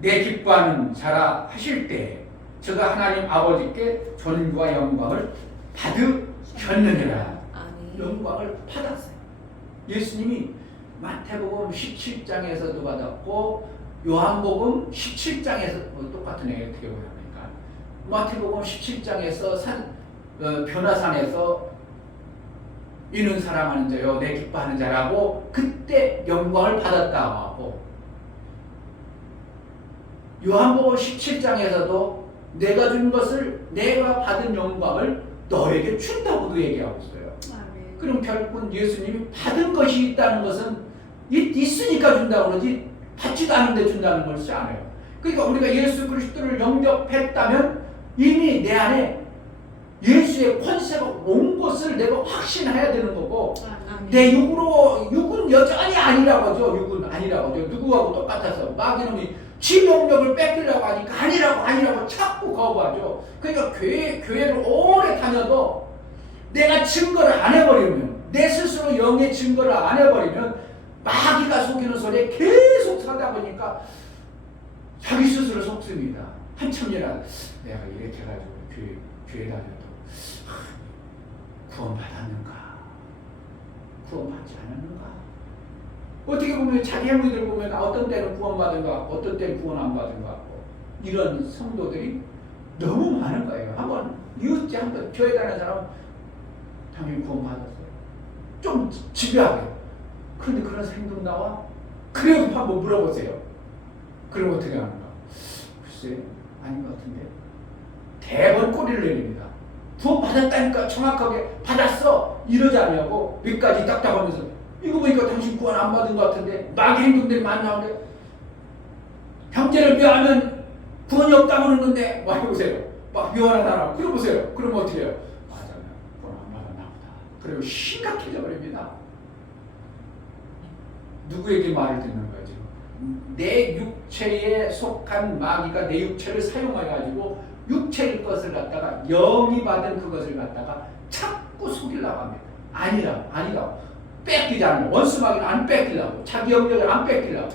내 기뻐하는 자라 하실 때 저가 하나님 아버지께 존귀와 영광을 받으셨느니라. 영광을 받았어요. 예수님이 마태복음 17장에서도 받았고 요한복음 17장에서 똑같은 애 어떻게 보합니까? 마태복음 17장에서 변화산에서 이는 사랑하는 자요 내 기뻐하는 자라고 그때 영광을 받았다고 하고 요한복음 17장에서도 내가 준 것을 내가 받은 영광을 너에게 준다고도 얘기하고 있어요. 그럼 결국은 예수님이 받은 것이 있다는 것은 있으니까 준다고 그러지 받지도 않은데 준다는 것이 아니에요. 그러니까 우리가 예수 그리스도를 영접했다면 이미 내 안에 예수의 권세가 온 것을 내가 확신해야 되는 거고 내 육은 여전히 아니라고 하죠. 육은 아니라고 하죠. 누구하고 똑같아서 마귀놈이 지 영역을 뺏기려고 하니까 아니라고 자꾸 거부하죠. 그러니까 교회를 오래 다녀도 내가 증거를 안 해버리면 내 스스로 영의 증거를 안 해버리면 마귀가 속이는 소리에 계속 사다 보니까 자기 스스로 속습니다. 한참이나 내가 이렇게 해가지고 교회 다녀도 구원 받았는가? 구원 받지 않았는가? 어떻게 보면 자기 행위들 보면 어떤 때는 구원받은 것 같고 어떤 때는 구원 안 받은 것 같고 이런 성도들이 너무 많은 거예요. 한번 이웃지 한번 교회 다니는 사람 당연히 구원받았어요. 좀 집요하게. 그런데 그런 행동 나와? 그래요. 한번 물어보세요. 그럼 어떻게 하는가? 글쎄 아닌 것 같은데 대번 꼬리를 내립니다. 구원 받았다니까 정확하게 받았어 이러지 않냐고 몇 가지 딱딱하면서 이거 보니까 당신 구원 안 받은 것 같은데 마귀 행동들이 많이 나오는데 형제를 미워하면 구원이 없다고 하는 건데 막 해보세요. 막 미워하는 사람 그럼 보세요. 그러면 어떻게 해요? 맞아 구원 안 받았나 보다. 그리고 심각해져 버립니다. 누구에게 말을 듣는 거지? 내 육체에 속한 마귀가 내 육체를 사용해가지고 육체의 것을 갖다가 영이 받은 그것을 갖다가 자꾸 속이려고 합니다. 아니라 뺏기지 않는 원수 마귀는 안 뺏기려고 자기 영역을 안 뺏기려고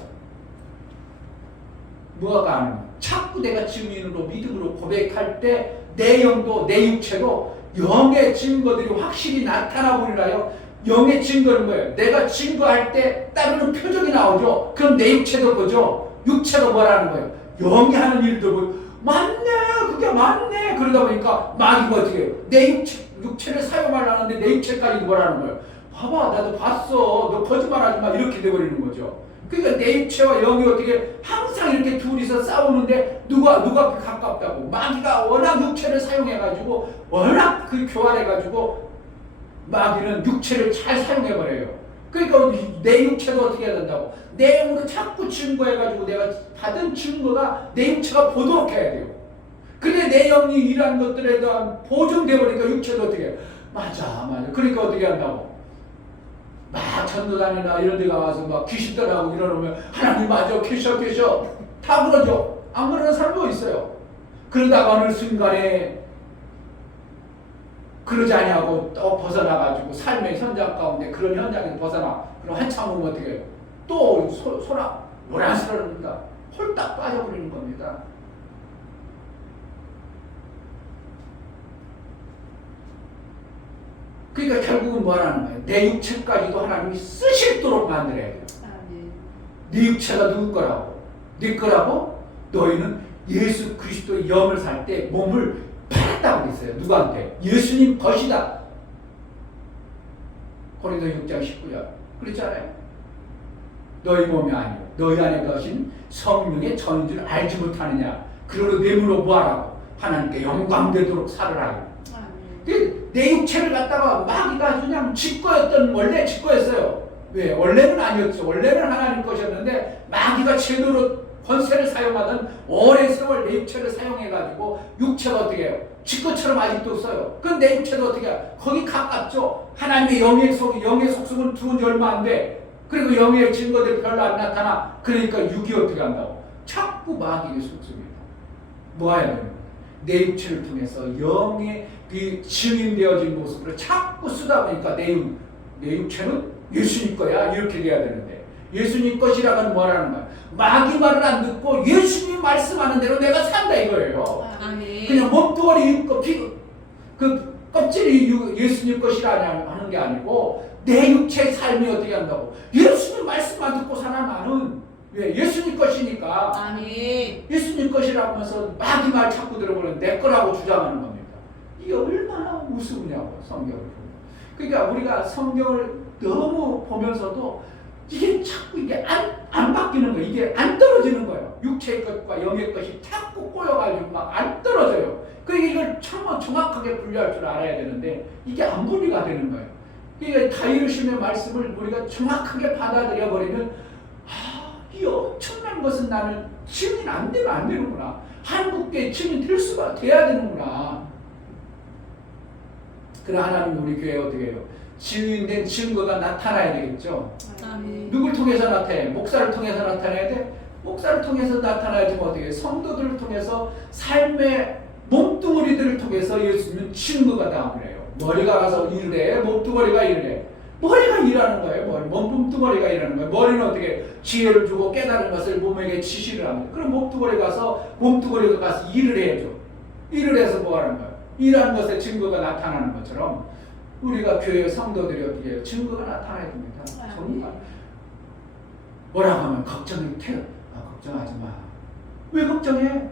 뭐가 하는 거야? 자꾸 내가 증인으로 믿음으로 고백할 때 내 영도 내 육체도 영의 증거들이 확실히 나타나 보이나요? 영의 증거는 뭐예요? 내가 증거할 때 따르는 표적이 나오죠. 그럼 내 육체도 보죠. 육체가 뭐라는 거예요? 영이 하는 일도 보고 맞네 그게 맞네 그러다 보니까 마귀가 어떻게 해요? 내 육체를 사용하려는데 내 육체까지 뭐라는 거예요? 봐봐 나도 봤어 너 거짓말하지 마 이렇게 돼버리는 거죠. 그러니까 내 육체와 영이 어떻게 항상 이렇게 둘이서 싸우는데 누가 가깝다고 마귀가 워낙 육체를 사용해가지고 워낙 그 교활해가지고 마귀는 육체를 잘 사용해버려요. 그러니까 내 육체도 어떻게 해야 된다고 내 영으로 자꾸 증거해가지고 내가 받은 증거가 내 육체가 보도록 해야 돼요. 근데 내 영이 일한 것들에 대한 보존되어버리니까 육체도 어떻게 해요? 맞아 그러니까 어떻게 한다고 막 전도단이나 이런 데 가서 막 귀신 떠나고 이러면 하나님 맞아 계셔 다 그러죠. 안 그러는 사람도 있어요. 그러다가 어느 순간에 그러지 아니하고 또 벗어나가지고 삶의 현장 가운데 그런 현장에서 벗어나 그럼 한참 후면 어떻게 해요? 또 소라 요란스럽습니다. 홀딱 빠져버리는 겁니다. 그러니까 결국은 뭐 하는 거예요? 내 육체까지도 하나님이 쓰실도록 만들어야 돼요. 네 육체가 누구 거라고? 네 거라고? 너희는 예수 그리스도의 영을 살 때 몸을 팔았다고 그랬어요. 누구한테? 예수님 것이다. 고린도 6장 19절 그랬잖아요. 너희 몸이 아니요 너희 안에 거신 성령의 전인 줄 알지 못하느냐. 그러므로 뇌물로 뭐하라고? 하나님께 영광되도록 살으라고. 내 육체를 갖다가 마귀가 그냥 직거였던 원래 직거였어요. 왜? 원래는 아니었죠. 원래는 하나님 것이었는데 마귀가 제대로 권세를 사용하던 오랜 세월 내 육체를 사용해가지고 육체가 어떻게 해요? 직거처럼 아직도 써요. 그럼 내 육체도 어떻게 해요? 거기 가깝죠. 하나님의 영의 속성은 들어온 지 얼마 안 돼. 그리고 영의 증거들이 별로 안 나타나. 그러니까 육이 어떻게 한다고? 자꾸 마귀의 속성이다. 뭐 해야 되는 거야? 내 육체를 통해서 영의 그 증인되어진 모습으로 자꾸 쓰다 보니까 내 육체는 예수님 거야 이렇게 돼야 되는데 예수님 것이라고는 뭐라는 거야? 마귀 말을 안 듣고 예수님 말씀하는 대로 내가 산다 이거예요. 아멘. 그냥 몸뚱어리 그 껍질이 예수님 것이라 하는 게 아니고 내 육체의 삶이 어떻게 한다고? 예수님 말씀만 듣고 사는 나는 왜? 예수님 것이니까. 아멘. 예수님 것이라고 하면서 마귀 말 자꾸 들어보는 내 거라고 주장하는 겁니다. 이게 얼마나 우스우냐고 성경을 보면. 그러니까 우리가 성경을 너무 보면서도 이게 자꾸 이게 안 바뀌는 거예요. 이게 안 떨어지는 거예요. 육체의 것과 영의 것이 자꾸 꼬여가지고 막 안 떨어져요. 그러니까 이걸 참 정확하게 분류할 줄 알아야 되는데 이게 안 분리가 되는 거예요. 그러니까 다이루심의 말씀을 우리가 정확하게 받아들여 버리면 이 엄청난 것은 나는 증인 안 되면 안 되는구나. 한국교회 증인 될 수가 돼야 되는구나. 그러나 하나님 우리 교회에 어떻게 해요? 증인된 증거가 나타나야 되겠죠. 아멘. 누굴 통해서 나타나요? 목사를 통해서 나타나야 돼? 목사를 통해서 나타나야지 뭐 어떻게 해요? 성도들을 통해서 삶의 몸뚱어리들을 통해서 예수님은 증거가 나오네요. 머리가 가서 일을 해. 몸뚱어리가 일을 해. 머리가 일하는 거예요. 몸뚱어리가 일하는 거예요. 머리는 어떻게 지혜를 주고 깨달은 것을 몸에게 지시를 합니다. 그럼 몸뚱어리가 가서 일을 해야죠. 일을 해서 뭐 하는 거예요? 일하는 것에 증거가 나타나는 것처럼 우리가 교회 성도들이 어떻게 해요? 증거가 나타나야 됩니다. 정말 뭐라고 하면 걱정이 태워. 걱정하지 마. 왜 걱정해?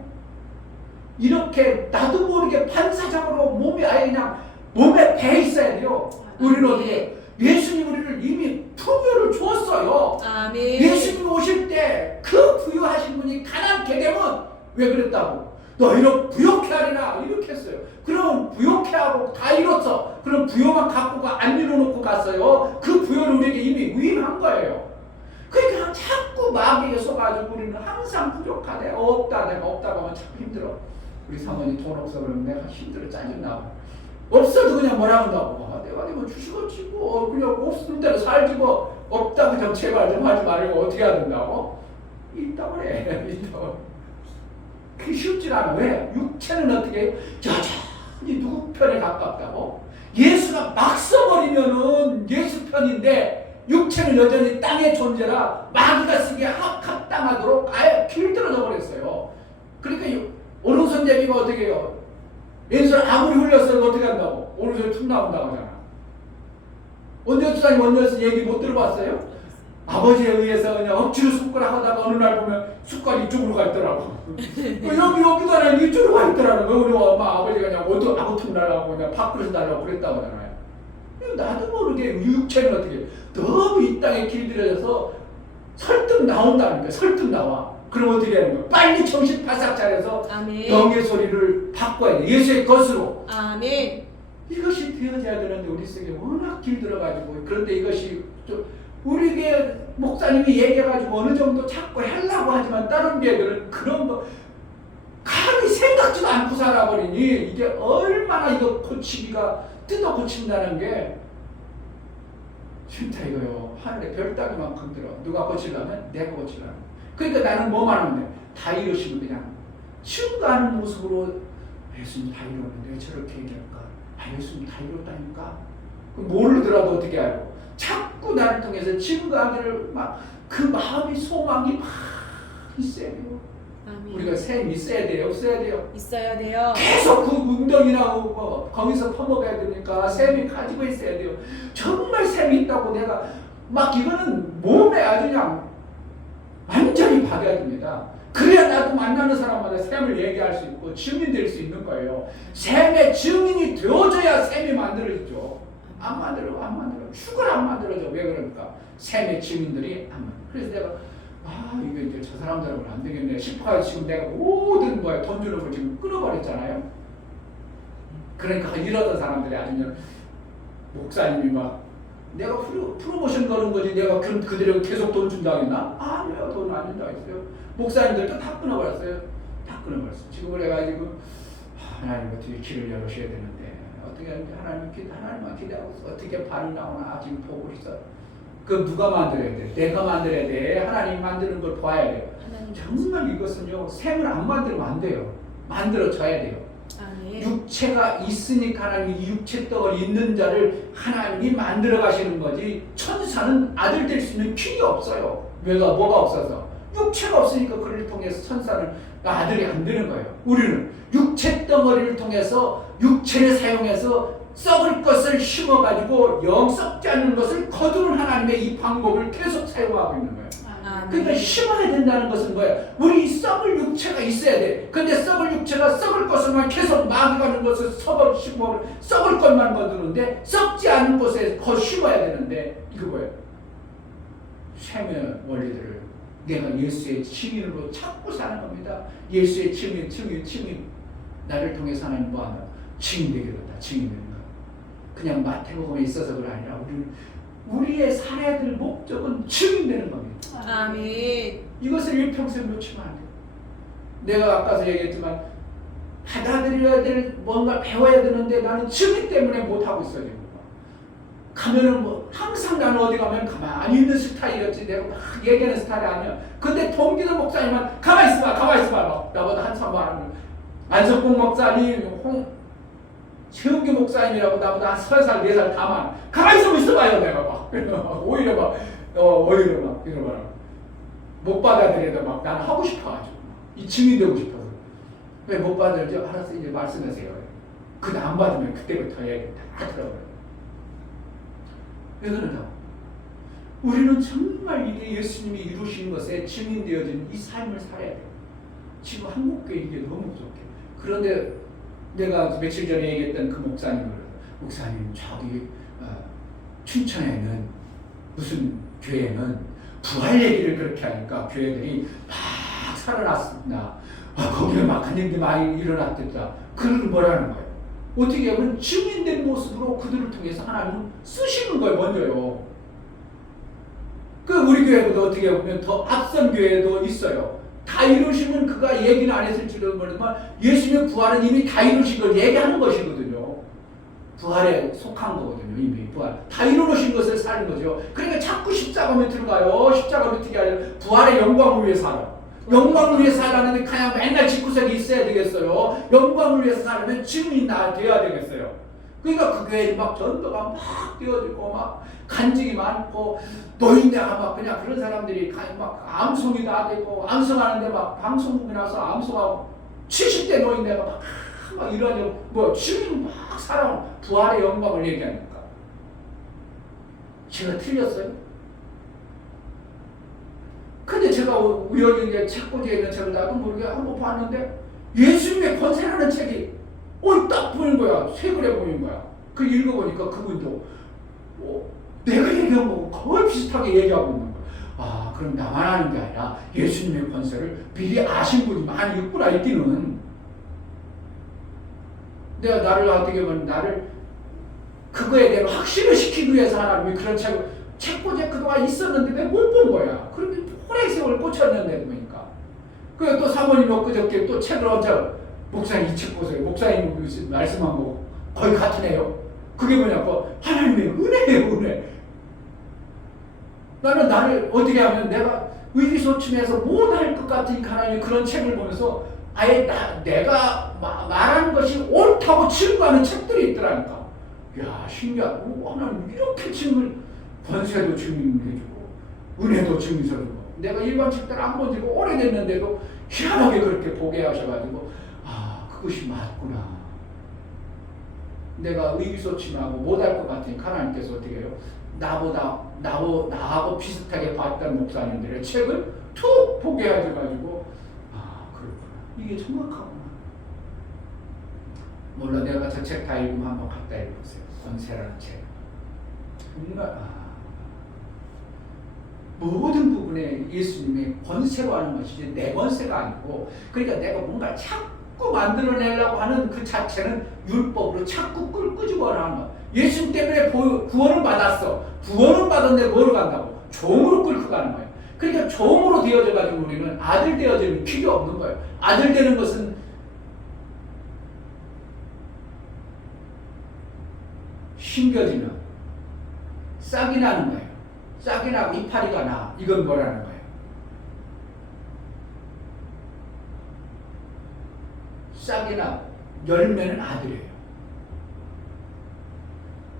이렇게 나도 모르게 반사적으로 몸이 아예 그냥 몸에 배 있어야 돼요. 우리는 어떻게 예수님 우리를 이미 풍요를 주었어요. 아멘. 예수님 오실 때 그 부유하신 분이 가난케 되면 왜 그랬다고? 너희를 부욕해 하리라 이렇게 했어요. 그럼 부욕해 하고 다 이뤘어. 그럼 부요만 갖고가 안 이뤄놓고 갔어요. 그 부요는 우리에게 이미 위임한 거예요. 그러니까 자꾸 마귀에 속아가지고 우리는 항상 부족하대. 없다 내가 없다고 하면 참 힘들어. 우리 사모님 돈 없어 그러면 내가 힘들어 짜증나. 없어도 그냥 뭐라 한다고. 내가 뭐 주시겠지 뭐 그냥 없을 대로 살지 뭐. 없다고 좀 제발 좀 하지 말고 어떻게 해야 된다고? 있다고 그래. 있다고. 그게 쉽지 않아. 왜? 육체는 어떻게 해요? 여전히 누구 편에 가깝다고? 예수가 막 써버리면은 예수 편인데 육체는 여전히 땅의 존재라 마귀가 쓰기에 합당하도록 아예 길들어져 버렸어요. 그러니까 오른손잡이가 어떻게 해요? 왼손 아무리 흘렸어도 어떻게 한다고? 오른손이 툭 나온다고 하잖아. 원전수사님 원전수 얘기 못 들어봤어요? 아버지에 의해서 그냥 억지로 숟가락 하다가 어느 날 보면 숟가락이 이쪽으로 가 있더라고. 여기도 아니라 이쪽으로 가 있더라는 거예요. 우리 엄마 아버지가 그냥 아무튼 달라고 그냥 밥그릇 달라고 그랬다고 하잖아요. 나도 모르게 육체는 어떻게 너무 이 땅에 길들여져서 설득 나온다니까. 설득 나와. 그럼 어떻게 하는 거야? 빨리 정신 바싹 차려서 아멘. 영의 소리를 바꿔야 돼. 예수의 것으로. 아멘. 이것이 되어져야 되는데 우리 속에 워낙 길들어가지고 그런데 이것이 좀 우리에게 목사님이 얘기해가지고 어느 정도 자꾸 하려고 하지만 다른 교회들은 그런 거 감히 생각지도 않고 살아버리니 이게 얼마나 이거 고치기가 뜯어 고친다는 게 진짜 이거요. 하늘에 별 따기만큼 들어. 누가 고치려면 내가 고치려면. 그러니까 나는 뭐만 하면 돼. 다 이루시면 그냥 증거하는 모습으로 예수님 다 이루었는데 왜 저렇게 얘기할까? 예수님 다 이뤘다니까? 그럼 모르더라도 어떻게 알고? 자꾸 나를 통해서 증거하기를 막 그 마음의 소망이 막 있어야 돼요. 아멘. 우리가 샘이 있어야 돼요? 없어야 돼요? 있어야 돼요. 계속 그 웅덩이나 거기서 퍼먹어야 되니까 샘이 가지고 있어야 돼요. 정말 샘이 있다고 내가 막 이거는 몸에 아주 그냥 완전히 박아야 됩니다. 그래야 나도 만나는 사람마다 샘을 얘기할 수 있고 증인될 수 있는 거예요. 샘의 증인이 되어져야 샘이 만들어지죠. 안 만들어. 죽을 안 만들어져. 왜 그럴까? 샘의 증인들이 안 만들어. 그래서 내가 이게 이제 저 사람들하고는 안 되겠네 싶어요. 지금 내가 모든 돈 주는 걸 지금 끊어버렸잖아요. 그러니까 이러던 사람들이 아주 그냥 목사님이 막 내가 프로모션 거는 거지 내가 그들에게 계속 돈 준다고 했나? 아니요. 돈 안 준다고 했어요. 목사님들도 다 끊어버렸어요. 다 끊어버렸어요. 지금 그래가지고 하나님 어떻게 길을 열으셔야 되는데 어떻게 하나님만 기대하고 있어. 어떻게 반응 나오나 지금 보고 있어. 그럼 누가 만들어야 돼? 내가 만들어야 돼. 하나님 만드는 걸 봐야 돼요. 정말 이것은요 샘을 안 만들면 안 돼요. 만들어져야 돼요. 아멘. 육체가 있으니까 하나님이 육체 덩어리 있는 자를 하나님이 만들어 가시는 거지 천사는 아들 될 수 있는 길이 없어요. 뭐가 없어서? 육체가 없으니까 그를 통해서 천사는 아들이 안 되는 거예요. 우리는 육체 덩어리를 통해서 육체를 사용해서 썩을 것을 심어가지고 영 썩지 않는 것을 거두는 하나님의 이 방법을 계속 사용하고 있는 거예요. 그러니까 심어야 된다는 것은 뭐예요? 우리 썩을 육체가 있어야 돼. 근데 썩을 육체가 썩을 것을만 계속 막아가는 것을 썩을 것만 거두는데 썩지 않은 것에 거 심어야 되는데 이거 뭐예요? 샘의 원리들을 내가 예수의 증인으로 찾고 사는 겁니다. 예수의 증인 나를 통해서 하나님 뭐한다? 증인되게 된다. 증인되는 거. 그냥 마태복음에 있어서 그게 아니라 우리의 살아야 될 목적은 증인되는 겁니다. 아멘. 이것을 일평생 놓치면 안 돼요. 내가 아까서 얘기했지만 받아들여야 될 뭔가 배워야 되는데 나는 증인 때문에 못하고 있어요. 지금. 가면은 항상 나는 어디 가면 가만히 있는 스타일이었지 내가 막 얘기하는 스타일이 아니야. 근데 동기들 목사님은 가만히 있어봐 막 나보다 한참 많은 안석봉 목사님 최은규 목사님이라고 나보다 한 3살 4살 다 많아. 가만히 있어봐요 내가 막 오히려 막 이러면 못 받아들여도 막 나는 하고 싶어가지고 이 증인되고 싶어서 왜 못 받아들죠? 알았어 이제 말씀하세요. 근데 안 받으면 그때부터 얘기 다 들어버려. 왜 그러냐고? 우리는 정말 이게 예수님이 이루신 것에 증인되어진 이 삶을 살아야 돼요. 지금 한국교회 이게 너무 부족해요. 그런데 내가 며칠 전에 얘기했던 그 목사님 저기 춘천에 있는 무슨 교회는 부활 얘기를 그렇게 하니까 교회들이 막 살아났습니다. 거기에 막 한일이 많이 일어났댔다. 그걸 뭐라는 거예요? 어떻게 하면 증인된 모습으로 그들을 통해서 하나님은 쓰시는 거예요. 먼저요. 그 우리 교회도 어떻게 보면 더 앞선 교회도 있어요. 다 이루시면 그가 얘기는 안 했을지도 모르지만 예수님의 부활은 이미 다 이루신 걸 얘기하는 것이거든요. 부활에 속한 거거든요. 이미 부활 다 이루신 것을 사는 거죠. 그러니까 자꾸 십자가 밑으로 가요. 십자가 밑으로 아니라 부활의 영광을 위해 살아. 영광을 위해 살라는데 그냥 맨날 집구석에 있어야 되겠어요. 영광을 위해서 살려면 증인이 돼야 되겠어요. 그러니까 그 교회에 막 전도가 막 뛰어들고 막 간증이 많고 노인네가 막 그냥 그런 사람들이 막 암송이 다 되고 암송하는데 막 방송국에 나서 암송하고 70대 노인네가 막 이러죠. 뭐 증인 막 살아온 부활의 영광을 얘기하니까 제가 틀렸어요? 근데 제가 우연히 이제 책꽂이에 있는 책을 나도 모르게 한번 봤는데 예수님의 권세라는 책이 딱 보이는 거야. 쇠글에 보이는 거야. 그 읽어보니까 그분도 내가 얘기한 거 거의 비슷하게 얘기하고 있는 거야. 그럼 나만 아는 게 아니라 예수님의 권세를 미리 아신 분이 많이 있구나 있기는. 내가 나를 어떻게 보면 나를 그거에 대한 확신을 시키기 위해서 하나님이 그런 책꽂이에 그동안 있었는데 내가 못 본 거야. 그런데 오래 세월 꽂혔는데 보니까. 그리고 또 사모님 엊그저께 또 책을 얹어 목사님 이 책 보세요. 목사님 말씀한 거 거의 같은 애요. 그게 뭐냐고 하나님의 은혜예요. 은혜. 나를 어떻게 하면 내가 의기소침해서 못할 것 같은 하나님의 그런 책을 보면서 아예 내가 말하는 것이 옳다고 증거하는 책들이 있더라니까. 야 신기하고 하나님 이렇게 증을 권세도 증명해주고 은혜도 증명해주고 내가 일반 책들 안 본 지가 오래됐는데도 희한하게 그렇게 보게 하셔가지고 그것이 맞구나. 내가 의기소침하고 못할 것 같으니까 하나님께서 어떻게 해요? 나하고 비슷하게 봤던 목사님들의 책을 툭 보게 하셔가지고 그렇구나. 이게 정확하구나. 몰라 내가 저 책 다 읽으면 한번 갖다 읽어보세요. 권세라는 책. 정말 모든 부분에 예수님의 권세로 하는 것이지 내 권세가 아니고 그러니까 내가 뭔가 자꾸 만들어내려고 하는 그 자체는 율법으로 자꾸 끄집어내는 거야. 예수님 때문에 구원을 받았어. 구원을 받았는데 뭐로 간다고? 종으로 끌고 가는 거예요. 그러니까 종으로 되어져가지고 우리는 아들 되어지는 필요 없는 거예요. 아들 되는 것은 심겨지면 싹이 나는 거예요. 싹이 나고 이파리가 나. 이건 뭐라는 거예요? 싹이 나고 열매는 아들이에요.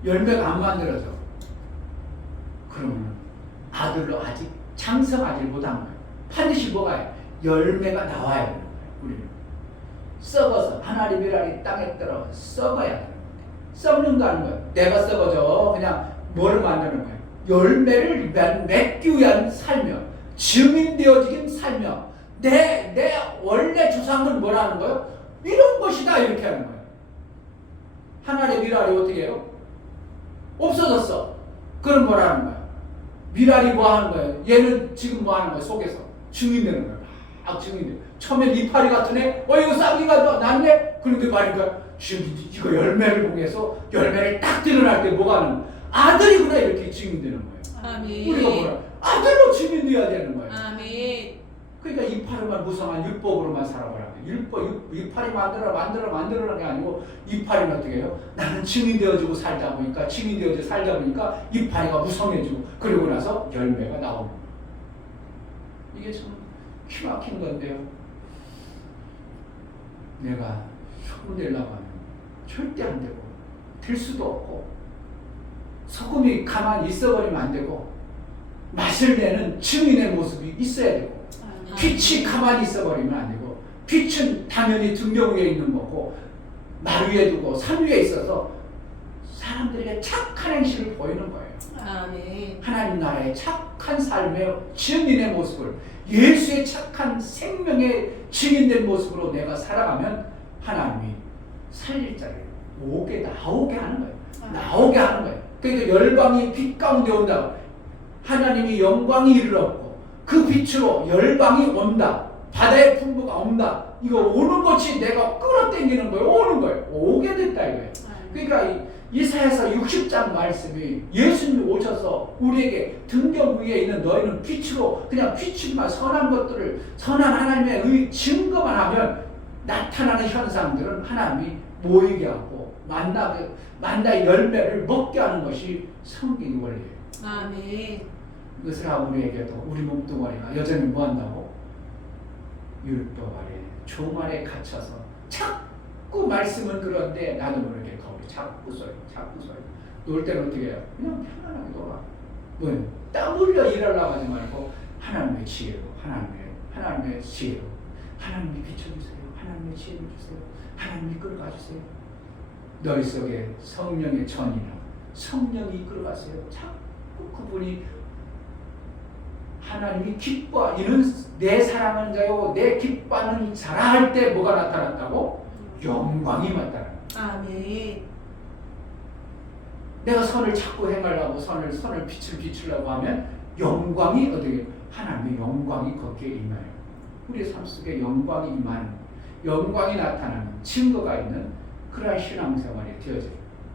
열매가 안 만들어져. 그러면 아들로 아직 장성하지 못한 거예요. 반드시 뭐가 해요? 열매가 나와야 되는 거예요. 우리는 썩어서 하나님 미랄이 땅에 떨어 썩어야 되는 거예요. 썩는다는 거예요. 내가 썩어져. 그냥 뭐를 만드는 거예요? 열매를 맺기 위한 살며 증인되어지긴 살며 내 원래 주상은 뭐라는 거예요? 이런 것이다 이렇게 하는 거예요. 하나님의 미랄이 어떻게 해요? 없어졌어. 그럼 뭐라는 거예요? 미랄이 뭐 하는 거예요? 얘는 지금 뭐 하는 거예요? 속에서 증인되는 거예요. 막 증인돼. 처음엔 이파리 같은 애, 이거 쌍기가 났네? 그런데 말이니까 지금 이거 열매를 보면서 열매를 딱 드러날 때 뭐가 하는 거예요? 아들이구나 이렇게 증인되는 거예요. 아멘. 우리가 뭐라? 아들로 증인돼야 되는 거예요. 아멘. 그러니까 이파리만 무성한 율법으로만 살아보라는 거예요. 이파리 만들어라는 게 아니고 이파리는 어떻게 해요? 나는 증인되어지고 살다 보니까 증인되어지고 살다 보니까 이파리가 무성해지고 그러고 나서 열매가 나오는 거예요. 이게 참 기막힌 건데요. 내가 소금 내려고 하면 절대 안 되고 될 수도 없고 소금이 가만히 있어버리면 안 되고 맛을 내는 증인의 모습이 있어야 되고 빛이 가만히 있어버리면 안 되고 빛은 당연히 등경 위에 있는 거고 날 위에 두고 산 위에 있어서 사람들에게 착한 행실을 보이는 거예요. 아멘. 하나님 나라의 착한 삶의 증인의 모습을, 예수의 착한 생명의 증인된 모습으로 내가 살아가면 하나님이 살릴 자를 나오게 하는 거예요. 나오게 하는 거예요. 그러니까 열방이 빛 가운데 온다. 하나님이 영광이 이르렀고 그 빛으로 열방이 온다. 바다의 풍부가 온다. 이거 오는 것이 내가 끌어당기는 거예요. 오는 거예요. 오게 됐다 이거예요. 그러니까 이사야서 60장 말씀이 예수님이 오셔서 우리에게 등경 위에 있는 너희는 빛으로, 그냥 빛이지만 선한 것들을, 선한 하나님의 증거만 하면 나타나는 현상들은 하나님이 모이게 하고 만나의 열매를 먹게 하는 것이 성경의 원리예요. 아멘. 그것을 우리에게도 우리 몸뚱아리가 여전히 뭐한다고? 율법 아래, 종 아래 갇혀서 자꾸 말씀은 그런데 나도 모르게 거기 자꾸 소리. 놀 때는 어떻게 해요? 그냥 편안하게 놀아. 뭐예요? 땀 흘려 일하려고 하지 말고 하나님의 지혜로, 하나님의 지혜로, 하나님이 비춰주세요. 하나님의 지혜를 주세요. 하나님이 이끌어가주세요. 너희 속에 성령의 전이나 성령이 이끌어가세요. 자꾸 그분이 하나님이 기뻐, 이는 내 사랑하는 자요 내 기뻐하는 자라 할 때 뭐가 나타났다고? 영광이 나타나. 아멘. 내가 선을 자꾸 행하려고 선을 빛을 비추려고 하면 영광이 어떻게, 하나님의 영광이 거기에 임해요. 우리 삶 속에 영광이 임하는, 영광이 나타나는 증거가 있는 그러한 신앙생활이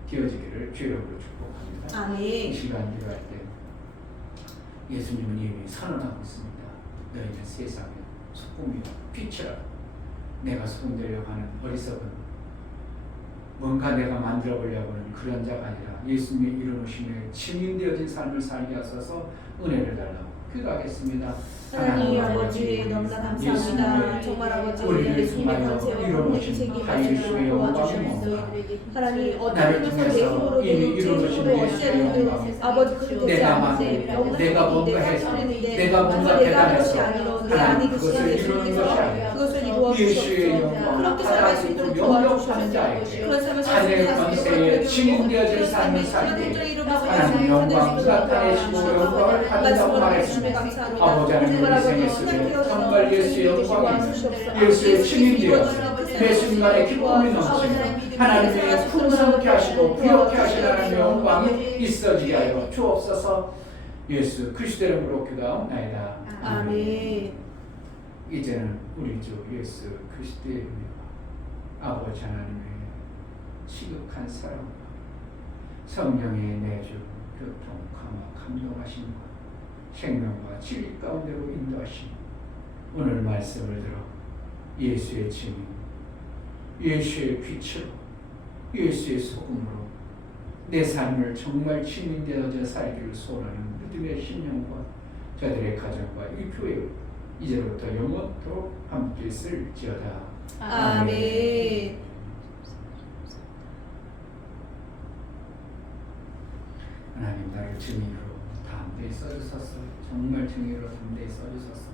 되어지기를 주의 이름으로 축복합니다. 아멘. 이 시간 기도할 때 예수님은 이미 선언하고 있습니다. 너희는 세상의 소금이요 빛이라. 내가 소금되려고 하는 어리석은, 뭔가 내가 만들어 보려고 하는 그런 자가 아니라 예수님의 이루심에 증인되어진 삶을 살게 하소서. 은혜를 달라고 기도하겠습니다. 하나님 아버지 너무나 감사합니다. 정말 아버지 예수님의 권세와 능력이 책임하시며 도와주셔서 하나님 어떤 것을 내 힘으로 되는 제 힘으로 어찌하든 아버지 그렇게 되지 않는데 너무나 내가 뭔가 해서 내가 뭔가 대단한 것이 아니라 내 안에 계시는 예수님께서 그것을 이루어 주셨고 그렇게 살아갈 수 있도록 도와주셔서 그런 삶을 살 수 있는 권세에 증인되어진 삶을 살게 하나님 영광 나타내시고 영광을 받는다고 말했습니다. 아버지 하나님 우리 생애 속에 정말 예수의 영광이, 예수의 증인되어 매 순간에 기쁨이 넘치며 하나님의 풍성케 하시고 부욕케 하시라는 영광이 있어지게 하여 주옵소서. 예수 그리스도 이름으로 기도하옵나이다. 아멘. 이제는 우리 주 예수 그리스도의 은혜와 아버지 하나님의 지극한 사랑과 성령의 내주 교통 감화 감동하심과 생명과 진리 가운데로 인도하심, 오늘 말씀을 들어 예수의 증인, 예수의 빛으로, 예수의 소금으로 내 삶을 정말 증인되어져 살기를 소원하는 믿음의 신령과 저들의 가정과 이 교회 이제부터 영원토록 함께 있을지어다. 아멘. 하나님 나를 증인으로 담대히 써주소서. 정말 증인으로 담대히 써주소서.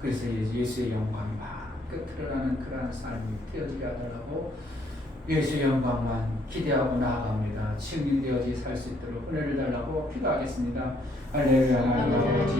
그래서 예수의 영광이 막 끝으로나는 그러한 삶이 되어지게 하더라고 예수의 영광만 기대하고 나아갑니다. 증인되어지 살 수 있도록 은혜를 달라고 기도하겠습니다. 할렐루야. 하나님 아버지